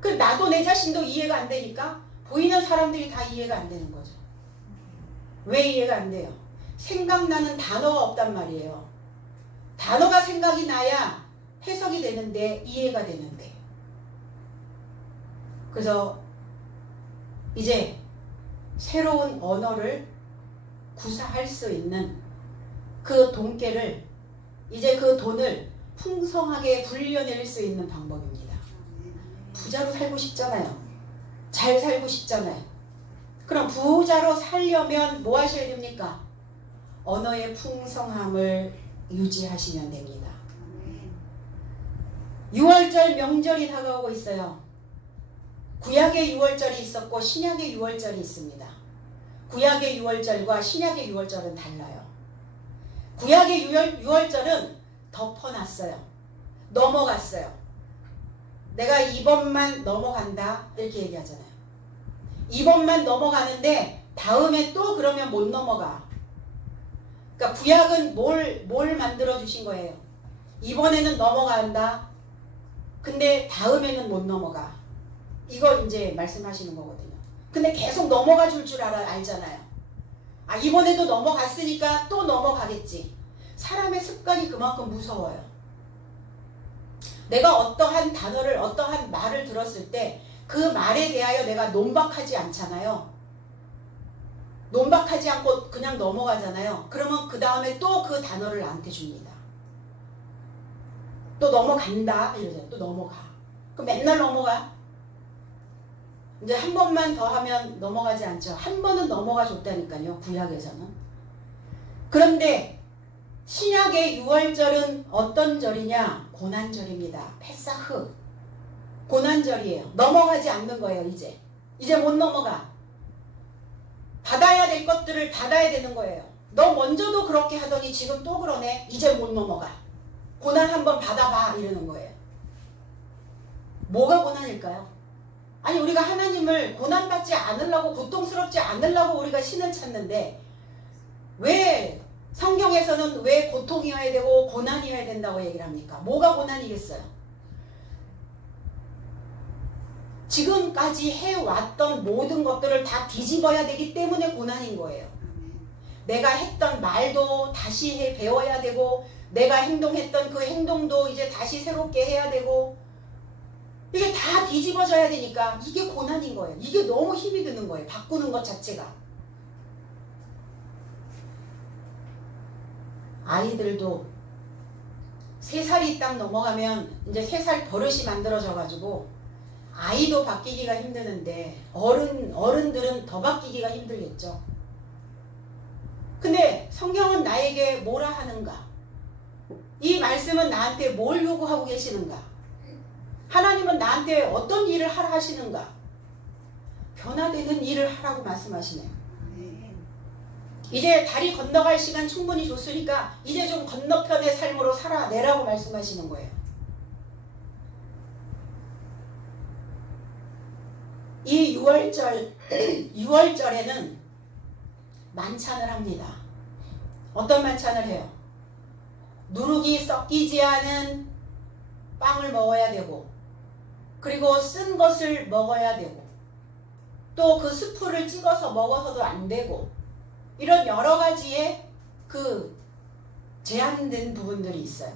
그 나도 내 자신도 이해가 안 되니까 보이는 사람들이 다 이해가 안 되는 거죠. 왜 이해가 안 돼요? 생각나는 단어가 없단 말이에요. 단어가 생각이 나야 해석이 되는데 이해가 되는데. 그래서 이제 새로운 언어를 구사할 수 있는 그 돈깨를, 이제 그 돈을 풍성하게 불려낼 수 있는 방법입니다. 부자로 살고 싶잖아요. 잘 살고 싶잖아요. 그럼 부자로 살려면 뭐 하셔야 됩니까? 언어의 풍성함을 유지하시면 됩니다. 6월절 명절이 다가오고 있어요. 구약의 6월절이 있었고 신약의 6월절이 있습니다. 구약의 6월절과 신약의 6월절은 달라요. 구약의 6월절은 덮어놨어요. 넘어갔어요. 내가 이번만 넘어간다 이렇게 얘기하잖아요. 이번만 넘어가는데 다음에 또 그러면 못 넘어가. 그러니까 구약은 뭘 만들어 주신 거예요? 이번에는 넘어간다. 근데 다음에는 못 넘어가. 이거 이제 말씀하시는 거거든요. 근데 계속 넘어가 줄 알잖아요. 아, 이번에도 넘어갔으니까 또 넘어가겠지. 사람의 습관이 그만큼 무서워요. 내가 어떠한 단어를, 어떠한 말을 들었을 때 그 말에 대하여 내가 논박하지 않잖아요. 논박하지 않고 그냥 넘어가잖아요. 그러면 그 다음에 또 그 단어를 나한테 줍니다. 또 넘어간다 이러잖아요. 또 넘어가. 그럼 맨날 넘어가. 이제 한 번만 더 하면 넘어가지 않죠. 한 번은 넘어가 줬다니까요. 구약에서는. 그런데 신약의 6월절은 어떤 절이냐? 고난절입니다. 페사흐. 고난절이에요. 넘어가지 않는 거예요. 이제 못 넘어가. 받아야 될 것들을 받아야 되는 거예요. 너 먼저도 그렇게 하더니 지금 또 그러네. 이제 못 넘어가. 고난 한번 받아봐 이러는 거예요. 뭐가 고난일까요? 아니 우리가 하나님을 고난받지 않으려고, 고통스럽지 않으려고 우리가 신을 찾는데 왜 성경에서는 왜 고통이어야 되고 고난이어야 된다고 얘기를 합니까? 뭐가 고난이겠어요? 지금까지 해왔던 모든 것들을 다 뒤집어야 되기 때문에 고난인 거예요. 내가 했던 말도 다시 배워야 되고, 내가 행동했던 그 행동도 이제 다시 새롭게 해야 되고, 이게 다 뒤집어져야 되니까 이게 고난인 거예요. 이게 너무 힘이 드는 거예요. 바꾸는 것 자체가. 아이들도 3살이 딱 넘어가면 이제 3살 버릇이 만들어져 가지고 아이도 바뀌기가 힘드는데 어른들은 더 바뀌기가 힘들겠죠. 근데 성경은 나에게 뭐라 하는가? 이 말씀은 나한테 뭘 요구하고 계시는가? 하나님은 나한테 어떤 일을 하라 하시는가? 변화되는 일을 하라고 말씀하시네요. 이제 다리 건너갈 시간 충분히 줬으니까 이제 좀 건너편의 삶으로 살아내라고 말씀하시는 거예요. 이 6월절에는 만찬을 합니다. 어떤 만찬을 해요? 누룩이 섞이지 않은 빵을 먹어야 되고, 그리고 쓴 것을 먹어야 되고, 또 그 스프를 찍어서 먹어서도 안 되고, 이런 여러 가지의 그 제한된 부분들이 있어요.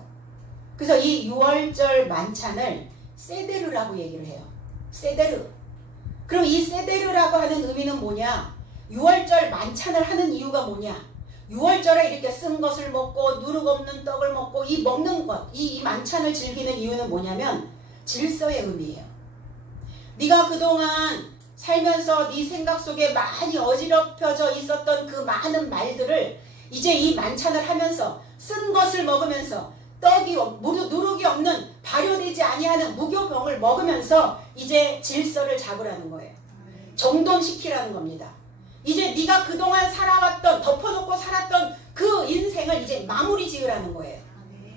그래서 이 6월절 만찬을 세데르라고 얘기를 해요. 세데르. 그럼 이 세데르라고 하는 의미는 뭐냐? 6월절 만찬을 하는 이유가 뭐냐? 6월절에 이렇게 쓴 것을 먹고 누룩 없는 떡을 먹고 이 먹는 것, 이 만찬을 즐기는 이유는 뭐냐면 질서의 의미예요. 네가 그동안 살면서 네 생각 속에 많이 어지럽혀져 있었던 그 많은 말들을 이제 이 만찬을 하면서 쓴 것을 먹으면서 떡이 누룩이 없는 발효되지 아니하는 무교병을 먹으면서 이제 질서를 잡으라는 거예요. 정돈시키라는 겁니다. 이제 네가 그동안 살아왔던 덮어놓고 살았던 그 인생을 이제 마무리 지으라는 거예요.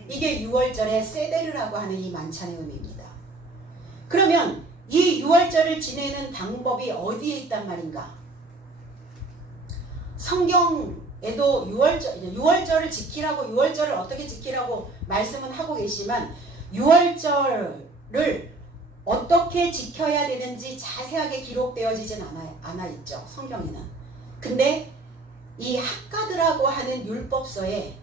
이게 6월절의 세데르라고 하는 이 만찬의 의미입니다. 그러면 이 6월절을 지내는 방법이 어디에 있단 말인가? 성경에도 6월절을 지키라고 6월절을 어떻게 지키라고 말씀은 하고 계시지만 6월절을 어떻게 지켜야 되는지 자세하게 기록되어지진 않아 있죠. 성경에는. 근데 이 학가드라고 하는 율법서에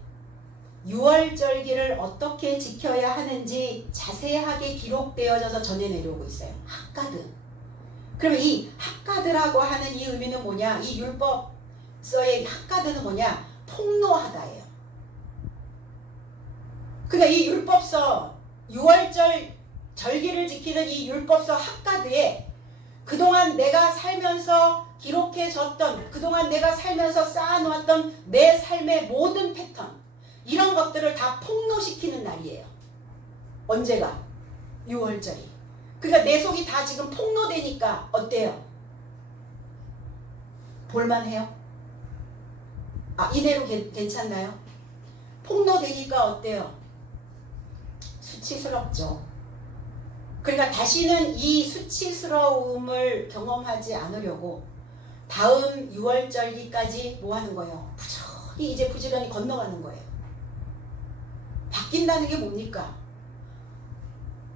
6월절기를 어떻게 지켜야 하는지 자세하게 기록되어져서 전해 내려오고 있어요. 학가드. 그러면 이 학가드라고 하는 이 의미는 뭐냐? 이 율법서의 학가드는 뭐냐? 폭로하다예요. 그러니까 이 율법서 6월절 절기를 지키는 이 율법서 학가드에 그동안 내가 살면서 기록해졌던, 그동안 내가 살면서 쌓아놓았던 내 삶의 모든 패턴, 이런 것들을 다 폭로시키는 날이에요. 언제가? 6월절이. 그러니까 내 속이 다 지금 폭로되니까 어때요? 볼만해요? 이대로 괜찮나요? 폭로되니까 어때요? 수치스럽죠. 그러니까 다시는 이 수치스러움을 경험하지 않으려고 다음 6월절기까지 뭐 하는 거예요? 부지런히 건너가는 거예요. 바뀐다는 게 뭡니까?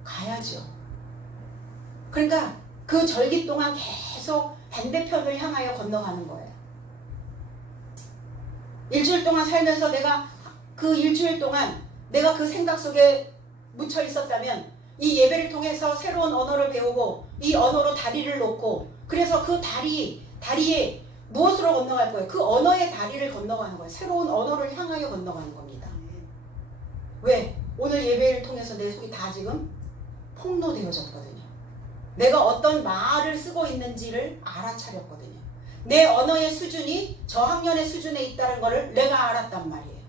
가야죠. 그러니까 그 절기 동안 계속 반대편을 향하여 건너가는 거예요. 일주일 동안 살면서 내가 그 일주일 동안 내가 그 생각 속에 묻혀 있었다면 이 예배를 통해서 새로운 언어를 배우고 이 언어로 다리를 놓고 그래서 그 다리에 무엇으로 건너갈 거예요? 그 언어의 다리를 건너가는 거예요. 새로운 언어를 향하여 건너가는 겁니다. 왜? 오늘 예배를 통해서 내 속이 다 지금 폭로되어졌거든요. 내가 어떤 말을 쓰고 있는지를 알아차렸거든요. 내 언어의 수준이 저학년의 수준에 있다는 것을 내가 알았단 말이에요.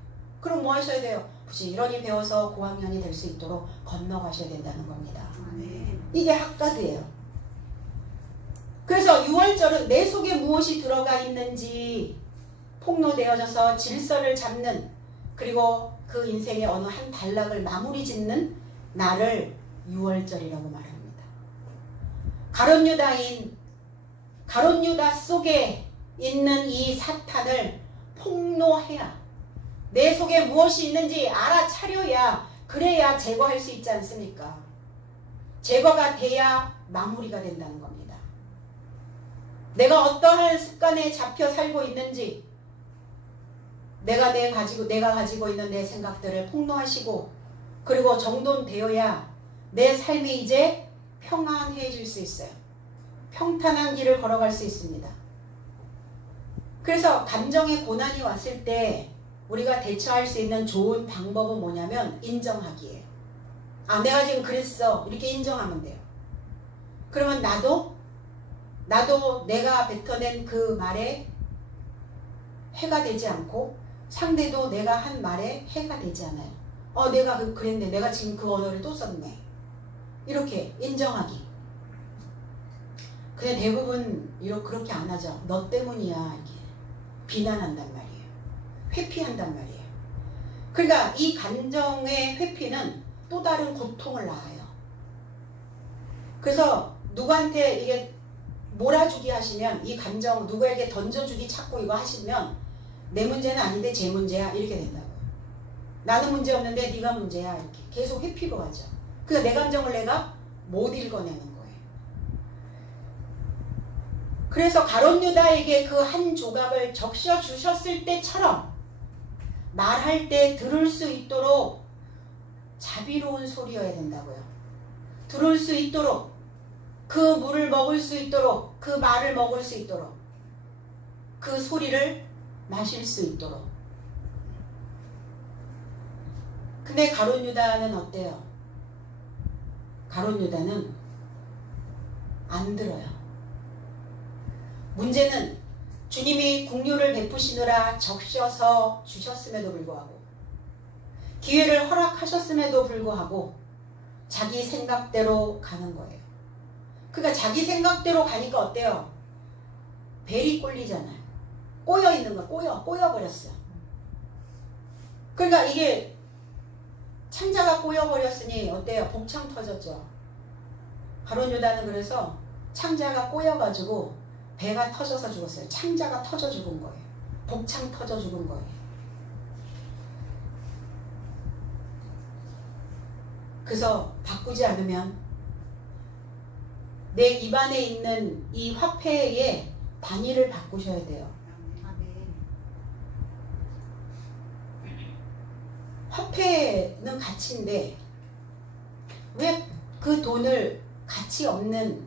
그럼 뭐 하셔야 돼요? 부지런히 배워서 고학년이 될 수 있도록 건너가셔야 된다는 겁니다. 이게 학가드예요. 그래서 6월절은 내 속에 무엇이 들어가 있는지 폭로되어져서 질서를 잡는, 그리고 그 인생의 어느 한 단락을 마무리 짓는 날을 6월절이라고 말합니다. 가룟 유다 속에 있는 이 사탄을 폭로해야, 내 속에 무엇이 있는지 알아차려야, 그래야 제거할 수 있지 않습니까? 제거가 돼야 마무리가 된다는 겁니다. 내가 어떠한 습관에 잡혀 살고 있는지, 내가 가지고 있는 내 생각들을 폭로하시고, 그리고 정돈되어야 내 삶이 이제 평안해질 수 있어요. 평탄한 길을 걸어갈 수 있습니다. 그래서 감정의 고난이 왔을 때 우리가 대처할 수 있는 좋은 방법은 뭐냐면 인정하기예요. 내가 지금 그랬어. 이렇게 인정하면 돼요. 그러면 나도 내가 뱉어낸 그 말에 해가 되지 않고 상대도 내가 한 말에 해가 되지 않아요. 내가 그랬네. 내가 지금 그 언어를 또 썼네. 이렇게 인정하기. 근데 대부분 그렇게 안 하죠. 너 때문이야. 이렇게 비난한단 말이에요. 회피한단 말이에요. 그러니까 이 감정의 회피는 또 다른 고통을 낳아요. 그래서 누구한테 이게 몰아주기 하시면, 이 감정 누구에게 던져주기 찾고 이거 하시면 내 문제는 아닌데 제 문제야 이렇게 된다고요. 나는 문제 없는데 네가 문제야 이렇게 계속 회피로 하죠. 그러니까 내 감정을 내가 못 읽어내는 거예요. 그래서 가룟 유다에게 그 한 조각을 적셔 주셨을 때처럼 말할 때 들을 수 있도록 자비로운 소리여야 된다고요. 들어올 수 있도록, 그 물을 먹을 수 있도록, 그 말을 먹을 수 있도록, 그 소리를 마실 수 있도록. 근데 가룟 유다는 어때요? 가룟 유다는 안 들어요. 문제는 주님이 긍휼을 베푸시느라 적셔서 주셨음에도 불구하고, 기회를 허락하셨음에도 불구하고 자기 생각대로 가는 거예요. 그러니까 자기 생각대로 가니까 어때요? 벨이 꼴리잖아요. 꼬여 있는 거, 꼬여버렸어요. 그러니까 이게 창자가 꼬여버렸으니 어때요? 복창 터졌죠. 가룟 유다는 그래서 창자가 꼬여가지고 배가 터져서 죽었어요. 창자가 터져 죽은 거예요. 복창 터져 죽은 거예요. 그래서 바꾸지 않으면 내 입안에 있는 이 화폐의 단위를 바꾸셔야 돼요. 화폐는 가치인데 왜 그 돈을 가치 없는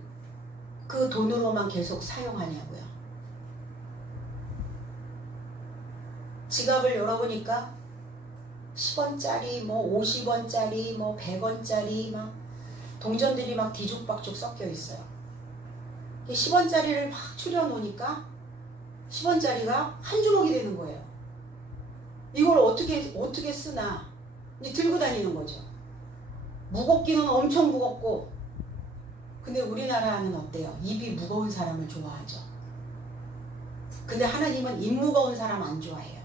그 돈으로만 계속 사용하냐고요. 지갑을 열어보니까 10원짜리, 뭐 50원짜리, 뭐 100원짜리 막 동전들이 막 뒤죽박죽 섞여 있어요. 10원짜리를 막 추려놓으니까 10원짜리가 한 주먹이 되는 거예요. 이걸 어떻게 쓰나 이제 들고 다니는 거죠. 무겁기는 엄청 무겁고, 근데 우리나라는 어때요? 입이 무거운 사람을 좋아하죠. 근데 하나님은 입 무거운 사람 안 좋아해요.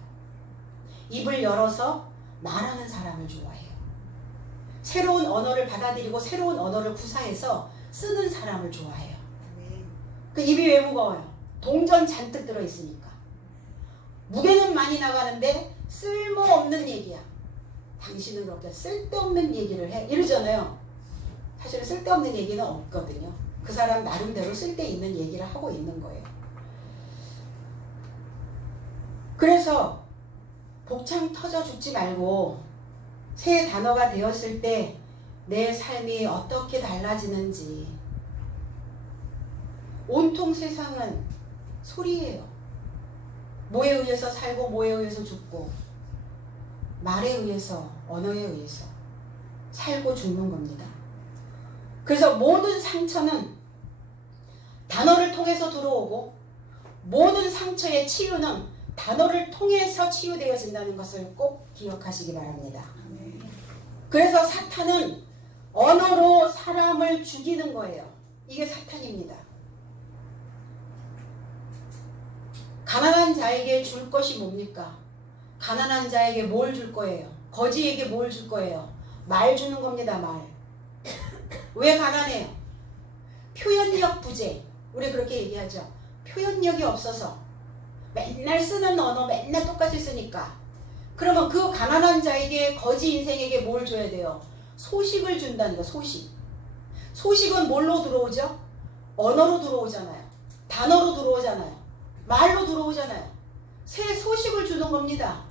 입을 열어서 말하는 사람을 좋아해요. 새로운 언어를 받아들이고 새로운 언어를 구사해서 쓰는 사람을 좋아해요. 그 입이 왜 무거워요? 동전 잔뜩 들어있으니까. 무게는 많이 나가는데 쓸모없는 얘기야. 당신은 그렇게 쓸데없는 얘기를 해. 이러잖아요. 사실은 쓸데없는 얘기는 없거든요. 그 사람 나름대로 쓸데있는 얘기를 하고 있는 거예요. 그래서 복창 터져 죽지 말고 새 단어가 되었을 때 내 삶이 어떻게 달라지는지. 온통 세상은 소리예요. 뭐에 의해서 살고 뭐에 의해서 죽고, 말에 의해서, 언어에 의해서 살고 죽는 겁니다. 그래서 모든 상처는 단어를 통해서 들어오고, 모든 상처의 치유는 단어를 통해서 치유되어진다는 것을 꼭 기억하시기 바랍니다. 그래서 사탄은 언어로 사람을 죽이는 거예요. 이게 사탄입니다. 가난한 자에게 줄 것이 뭡니까? 가난한 자에게 뭘 줄 거예요? 거지에게 뭘 줄 거예요? 말 주는 겁니다. 말. 왜 가난해요? 표현력 부재. 우리 그렇게 얘기하죠. 표현력이 없어서 맨날 쓰는 언어 맨날 똑같이 쓰니까. 그러면 그 가난한 자에게, 거지 인생에게 뭘 줘야 돼요? 소식을 준다는 거. 소식. 소식은 뭘로 들어오죠? 언어로 들어오잖아요. 단어로 들어오잖아요. 말로 들어오잖아요. 새 소식을 주는 겁니다.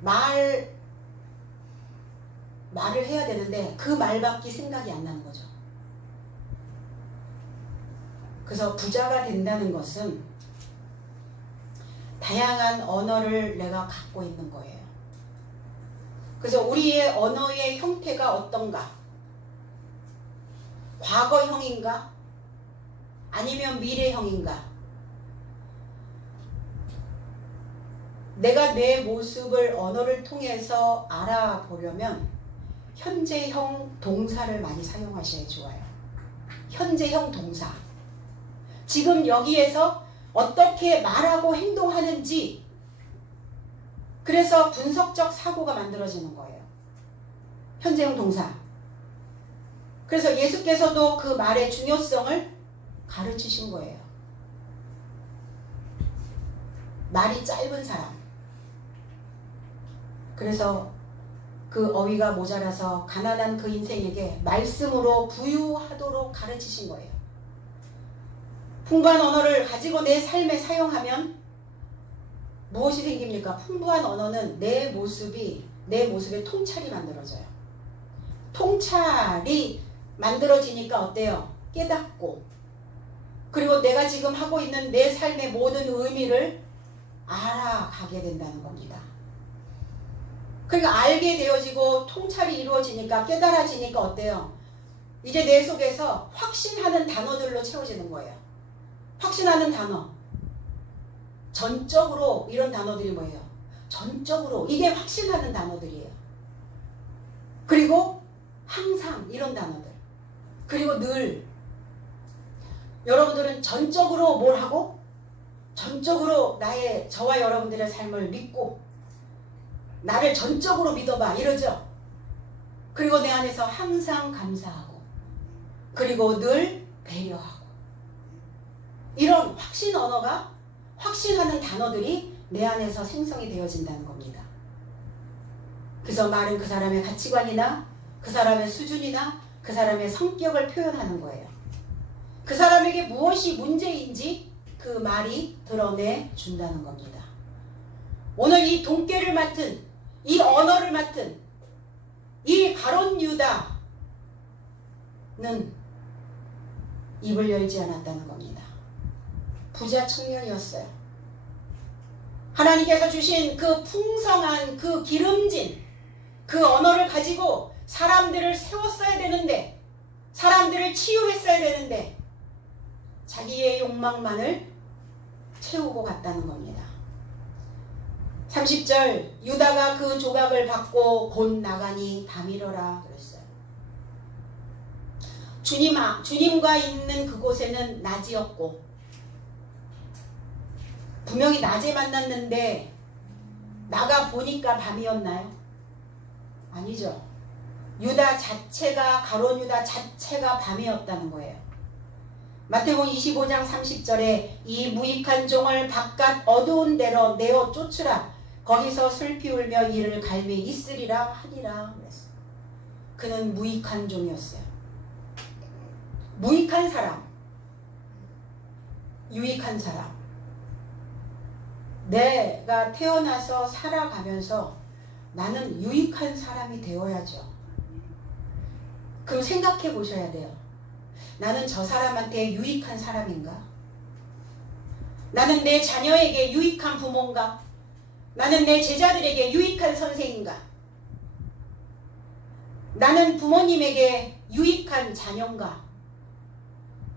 말을 해야 되는데 그 말밖에 생각이 안 나는 거죠. 그래서 부자가 된다는 것은 다양한 언어를 내가 갖고 있는 거예요. 그래서 우리의 언어의 형태가 어떤가? 과거형인가? 아니면 미래형인가? 내가 내 모습을 언어를 통해서 알아보려면 현재형 동사를 많이 사용하셔야 좋아요. 현재형 동사. 지금 여기에서 어떻게 말하고 행동하는지, 그래서 분석적 사고가 만들어지는 거예요. 현재형 동사. 그래서 예수께서도 그 말의 중요성을 가르치신 거예요. 말이 짧은 사람. 그래서 그 어휘가 모자라서 가난한 그 인생에게 말씀으로 부유하도록 가르치신 거예요. 풍부한 언어를 가지고 내 삶에 사용하면 무엇이 생깁니까? 풍부한 언어는 내 모습의 통찰이 만들어져요. 통찰이 만들어지니까 어때요? 깨닫고, 그리고 내가 지금 하고 있는 내 삶의 모든 의미를 알아가게 된다는 겁니다. 그러니까 알게 되어지고 통찰이 이루어지니까, 깨달아지니까 어때요? 이제 내 속에서 확신하는 단어들로 채워지는 거예요. 확신하는 단어. 전적으로, 이런 단어들이 뭐예요? 전적으로. 이게 확신하는 단어들이에요. 그리고 항상, 이런 단어들. 그리고 늘. 여러분들은 전적으로 뭘 하고? 전적으로 저와 여러분들의 삶을 믿고, 나를 전적으로 믿어봐, 이러죠. 그리고 내 안에서 항상 감사하고, 그리고 늘 배려하고, 이런 확신 언어가, 확신하는 단어들이 내 안에서 생성이 되어진다는 겁니다. 그래서 말은 그 사람의 가치관이나 그 사람의 수준이나 그 사람의 성격을 표현하는 거예요. 그 사람에게 무엇이 문제인지 그 말이 드러내 준다는 겁니다. 오늘 이 돈깨를 맡은, 이 언어를 맡은 이 가룟 유다는 입을 열지 않았다는 겁니다. 부자 청년이었어요. 하나님께서 주신 그 풍성한, 그 기름진 그 언어를 가지고 사람들을 세웠어야 되는데, 사람들을 치유했어야 되는데 자기의 욕망만을 채우고 갔다는 겁니다. 30절, 유다가 그 조각을 받고 곧 나가니 밤이러라 그랬어요. 주님과 있는 그곳에는 낮이었고, 분명히 낮에 만났는데 나가 보니까 밤이었나요? 아니죠. 유다 자체가, 가룟 유다 자체가 밤이었다는 거예요. 마태복음 25장 30절에 이 무익한 종을 바깥 어두운 데로 내어 쫓으라. 거기서 슬피 울며 이를 갈매 있으리라 하니라 그랬어요. 그는 무익한 종이었어요. 무익한 사람, 유익한 사람. 내가 태어나서 살아가면서 나는 유익한 사람이 되어야죠. 그럼 생각해 보셔야 돼요. 나는 저 사람한테 유익한 사람인가? 나는 내 자녀에게 유익한 부모인가? 나는 내 제자들에게 유익한 선생인가? 나는 부모님에게 유익한 자녀인가?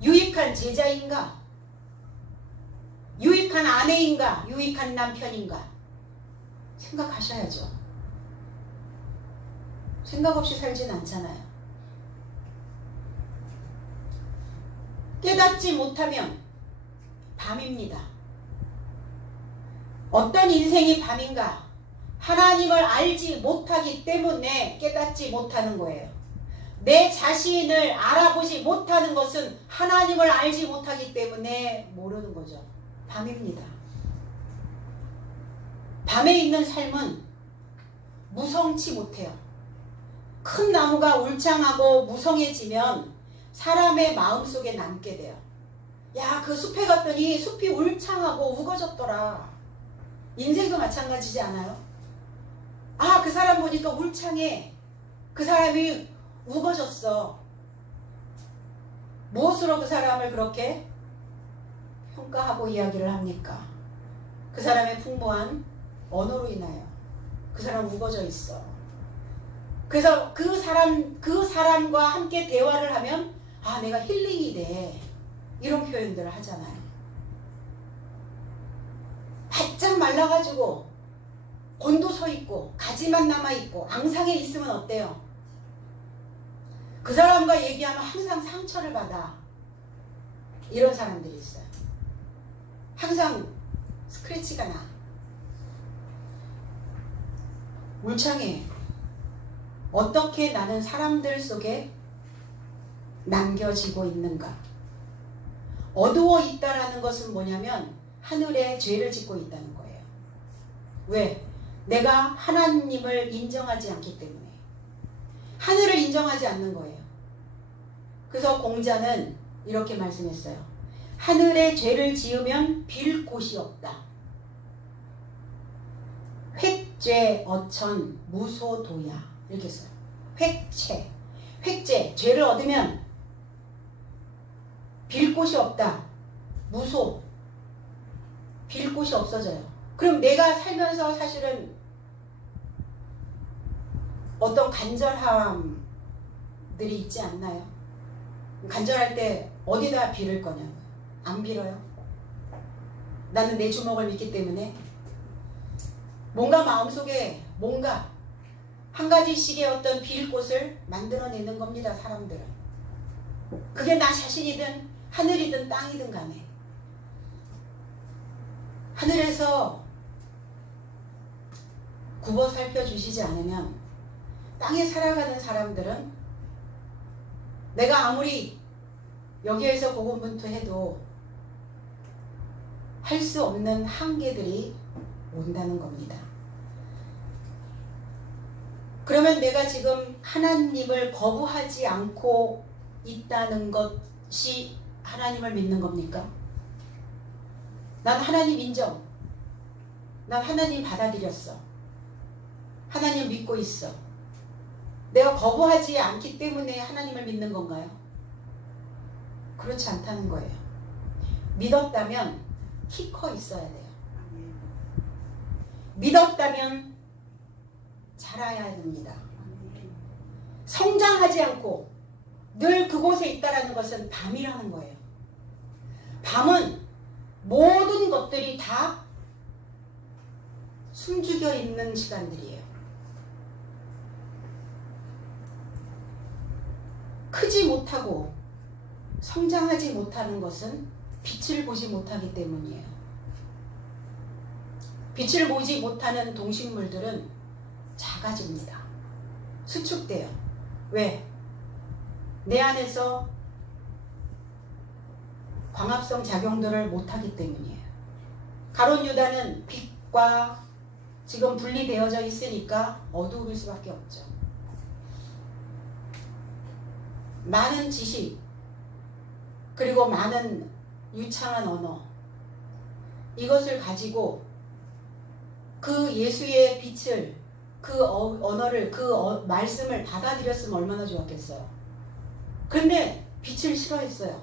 유익한 제자인가? 유익한 아내인가? 유익한 남편인가? 생각하셔야죠. 생각 없이 살진 않잖아요. 깨닫지 못하면 밤입니다. 어떤 인생이 밤인가? 하나님을 알지 못하기 때문에 깨닫지 못하는 거예요. 내 자신을 알아보지 못하는 것은 하나님을 알지 못하기 때문에 모르는 거죠. 밤입니다. 밤에 있는 삶은 무성치 못해요. 큰 나무가 울창하고 무성해지면 사람의 마음속에 남게 돼요. 야, 그 숲에 갔더니 숲이 울창하고 우거졌더라. 인생도 마찬가지지 않아요? 아, 그 사람 보니까 울창해. 그 사람이 우거졌어. 무엇으로 그 사람을 그렇게 평가하고 이야기를 합니까? 그 사람의 풍부한 언어로 인하여. 그 사람 우거져 있어. 그래서 그 사람과 함께 대화를 하면 아, 내가 힐링이 돼. 이런 표현들을 하잖아요. 바짝 말라가지고 곤두서 있고 가지만 남아있고 앙상에 있으면 어때요? 그 사람과 얘기하면 항상 상처를 받아. 이런 사람들이 있어요. 항상 스크래치가 나. 울창해. 어떻게 나는 사람들 속에 남겨지고 있는가? 어두워 있다라는 것은 뭐냐면 하늘에 죄를 짓고 있다는 거예요. 왜? 내가 하나님을 인정하지 않기 때문에. 하늘을 인정하지 않는 거예요. 그래서 공자는 이렇게 말씀했어요. 하늘에 죄를 지으면 빌 곳이 없다. 획죄 어천 무소도야. 이렇게 써요. 획죄. 획제, 죄를 얻으면 빌 곳이 없다. 무소, 빌 곳이 없어져요. 그럼 내가 살면서 사실은 어떤 간절함들이 있지 않나요? 간절할 때 어디다 빌을 거냐고요. 안 빌어요. 나는 내 주먹을 믿기 때문에 뭔가 마음속에 뭔가 한 가지씩의 어떤 빌 곳을 만들어내는 겁니다. 사람들은. 그게 나 자신이든 하늘이든 땅이든 간에 하늘에서 굽어 살펴주시지 않으면 땅에 살아가는 사람들은 내가 아무리 여기에서 고군분투해도 할 수 없는 한계들이 온다는 겁니다. 그러면 내가 지금 하나님을 거부하지 않고 있다는 것이 하나님을 믿는 겁니까? 난 하나님 인정. 난 하나님 받아들였어. 하나님 믿고 있어. 내가 거부하지 않기 때문에 하나님을 믿는 건가요? 그렇지 않다는 거예요. 믿었다면 키 커 있어야 돼요. 믿었다면 자라야 됩니다. 성장하지 않고 늘 그곳에 있다라는 것은 밤이라는 거예요. 밤은 모든 것들이 다 숨죽여 있는 시간들이에요. 크지 못하고 성장하지 못하는 것은 빛을 보지 못하기 때문이에요. 빛을 보지 못하는 동식물들은 작아집니다. 수축돼요. 왜? 내 안에서 광합성 작용들을 못하기 때문이에요. 가룟 유다는 빛과 지금 분리되어져 있으니까 어두울 수밖에 없죠. 많은 지식 그리고 많은 유창한 언어 이것을 가지고 그 예수의 빛을 그 언어를 그 말씀을 받아들였으면 얼마나 좋았겠어요. 그런데 빛을 싫어했어요.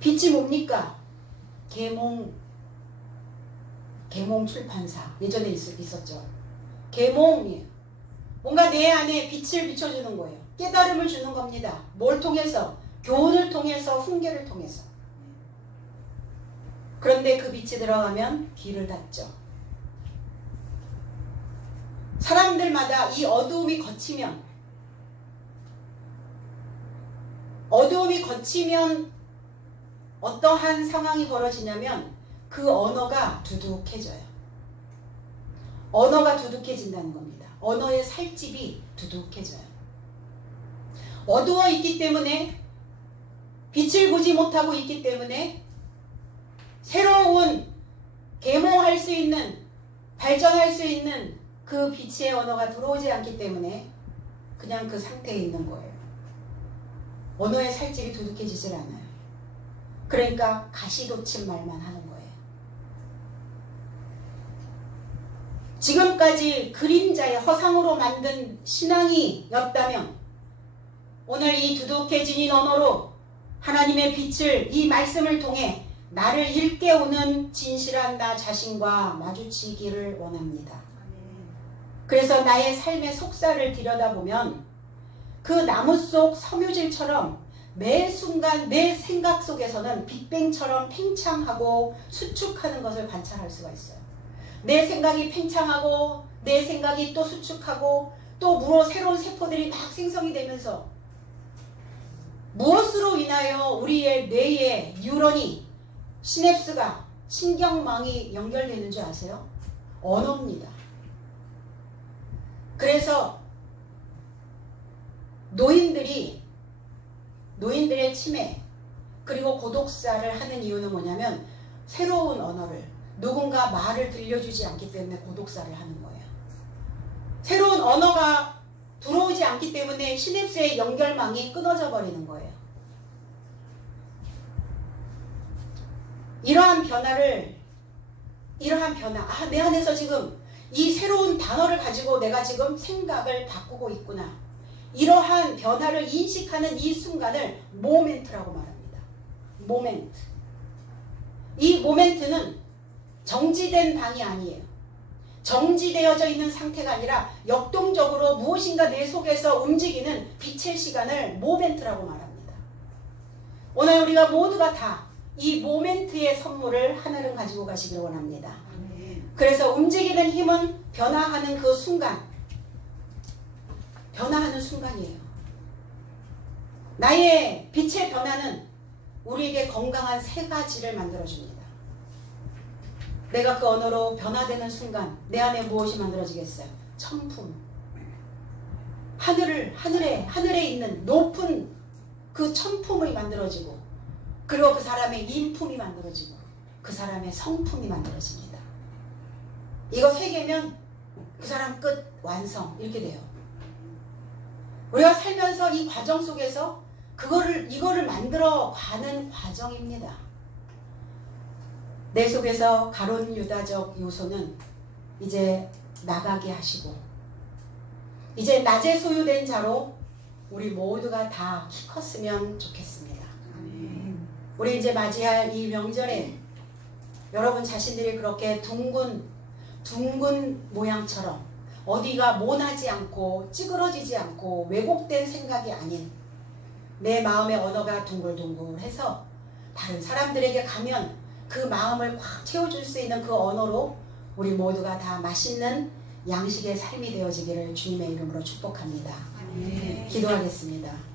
빛이 뭡니까? 계몽 출판사 예전에 있었죠. 계몽이에요. 뭔가 내 안에 빛을 비춰주는 거예요. 깨달음을 주는 겁니다. 뭘 통해서? 교훈을 통해서, 훈계를 통해서. 그런데 그 빛이 들어가면 귀를 닫죠. 사람들마다 이 어두움이 거치면 어떠한 상황이 벌어지냐면 그 언어가 두둑해져요. 언어가 두둑해진다는 겁니다. 언어의 살집이 두둑해져요. 어두워 있기 때문에 빛을 보지 못하고 있기 때문에 새로운 계몽할 수 있는 발전할 수 있는 그 빛의 언어가 들어오지 않기 때문에 그냥 그 상태에 있는 거예요. 언어의 살집이 두둑해지질 않아요. 그러니까 가시돋친 말만 하는 거예요. 지금까지 그림자의 허상으로 만든 신앙이었다면 오늘 이 두둑해진 이 언어로 하나님의 빛을 이 말씀을 통해 나를 일깨우는 진실한 나 자신과 마주치기를 원합니다. 그래서 나의 삶의 속살을 들여다보면 그 나무 속 섬유질처럼 매 순간 내 생각 속에서는 빅뱅처럼 팽창하고 수축하는 것을 관찰할 수가 있어요. 내 생각이 팽창하고 내 생각이 또 수축하고 또 무로 새로운 세포들이 막 생성이 되면서 무엇으로 인하여 우리의 뇌의 뉴런이 시냅스가 신경망이 연결되는 줄 아세요? 언어입니다. 그래서 노인들의 치매 그리고 고독사를 하는 이유는 뭐냐면 새로운 언어를 누군가 말을 들려주지 않기 때문에 고독사를 하는 거예요. 새로운 언어가 들어오지 않기 때문에 시냅스의 연결망이 끊어져 버리는 거예요. 이러한 변화, 내 안에서 지금 이 새로운 단어를 가지고 내가 지금 생각을 바꾸고 있구나. 이러한 변화를 인식하는 이 순간을 모멘트라고 말합니다. 모멘트. 이 모멘트는 정지된 방이 아니에요. 정지되어져 있는 상태가 아니라 역동적으로 무엇인가 내 속에서 움직이는 빛의 시간을 모멘트라고 말합니다. 오늘 우리가 모두가 다 이 모멘트의 선물을 하늘은 가지고 가시기를 원합니다. 그래서 움직이는 힘은 변화하는 그 순간, 변화하는 순간이에요. 나의 빛의 변화는 우리에게 건강한 세 가지를 만들어줍니다. 내가 그 언어로 변화되는 순간 내 안에 무엇이 만들어지겠어요? 천품. 하늘에 있는 높은 그 천품이 만들어지고, 그리고 그 사람의 인품이 만들어지고, 그 사람의 성품이 만들어집니다. 이거 세 개면 그 사람 끝, 완성, 이렇게 돼요. 우리가 살면서 이 과정 속에서 이거를 만들어 가는 과정입니다. 내 속에서 가론 유다적 요소는 이제 나가게 하시고, 이제 낮에 소유된 자로 우리 모두가 다 키 컸으면 좋겠습니다. 우리 이제 맞이할 이 명절에 여러분 자신들이 그렇게 둥근 모양처럼 어디가 모나지 않고 찌그러지지 않고 왜곡된 생각이 아닌 내 마음의 언어가 둥글둥글해서 다른 사람들에게 가면 그 마음을 확 채워줄 수 있는 그 언어로 우리 모두가 다 맛있는 양식의 삶이 되어지기를 주님의 이름으로 축복합니다. 기도하겠습니다.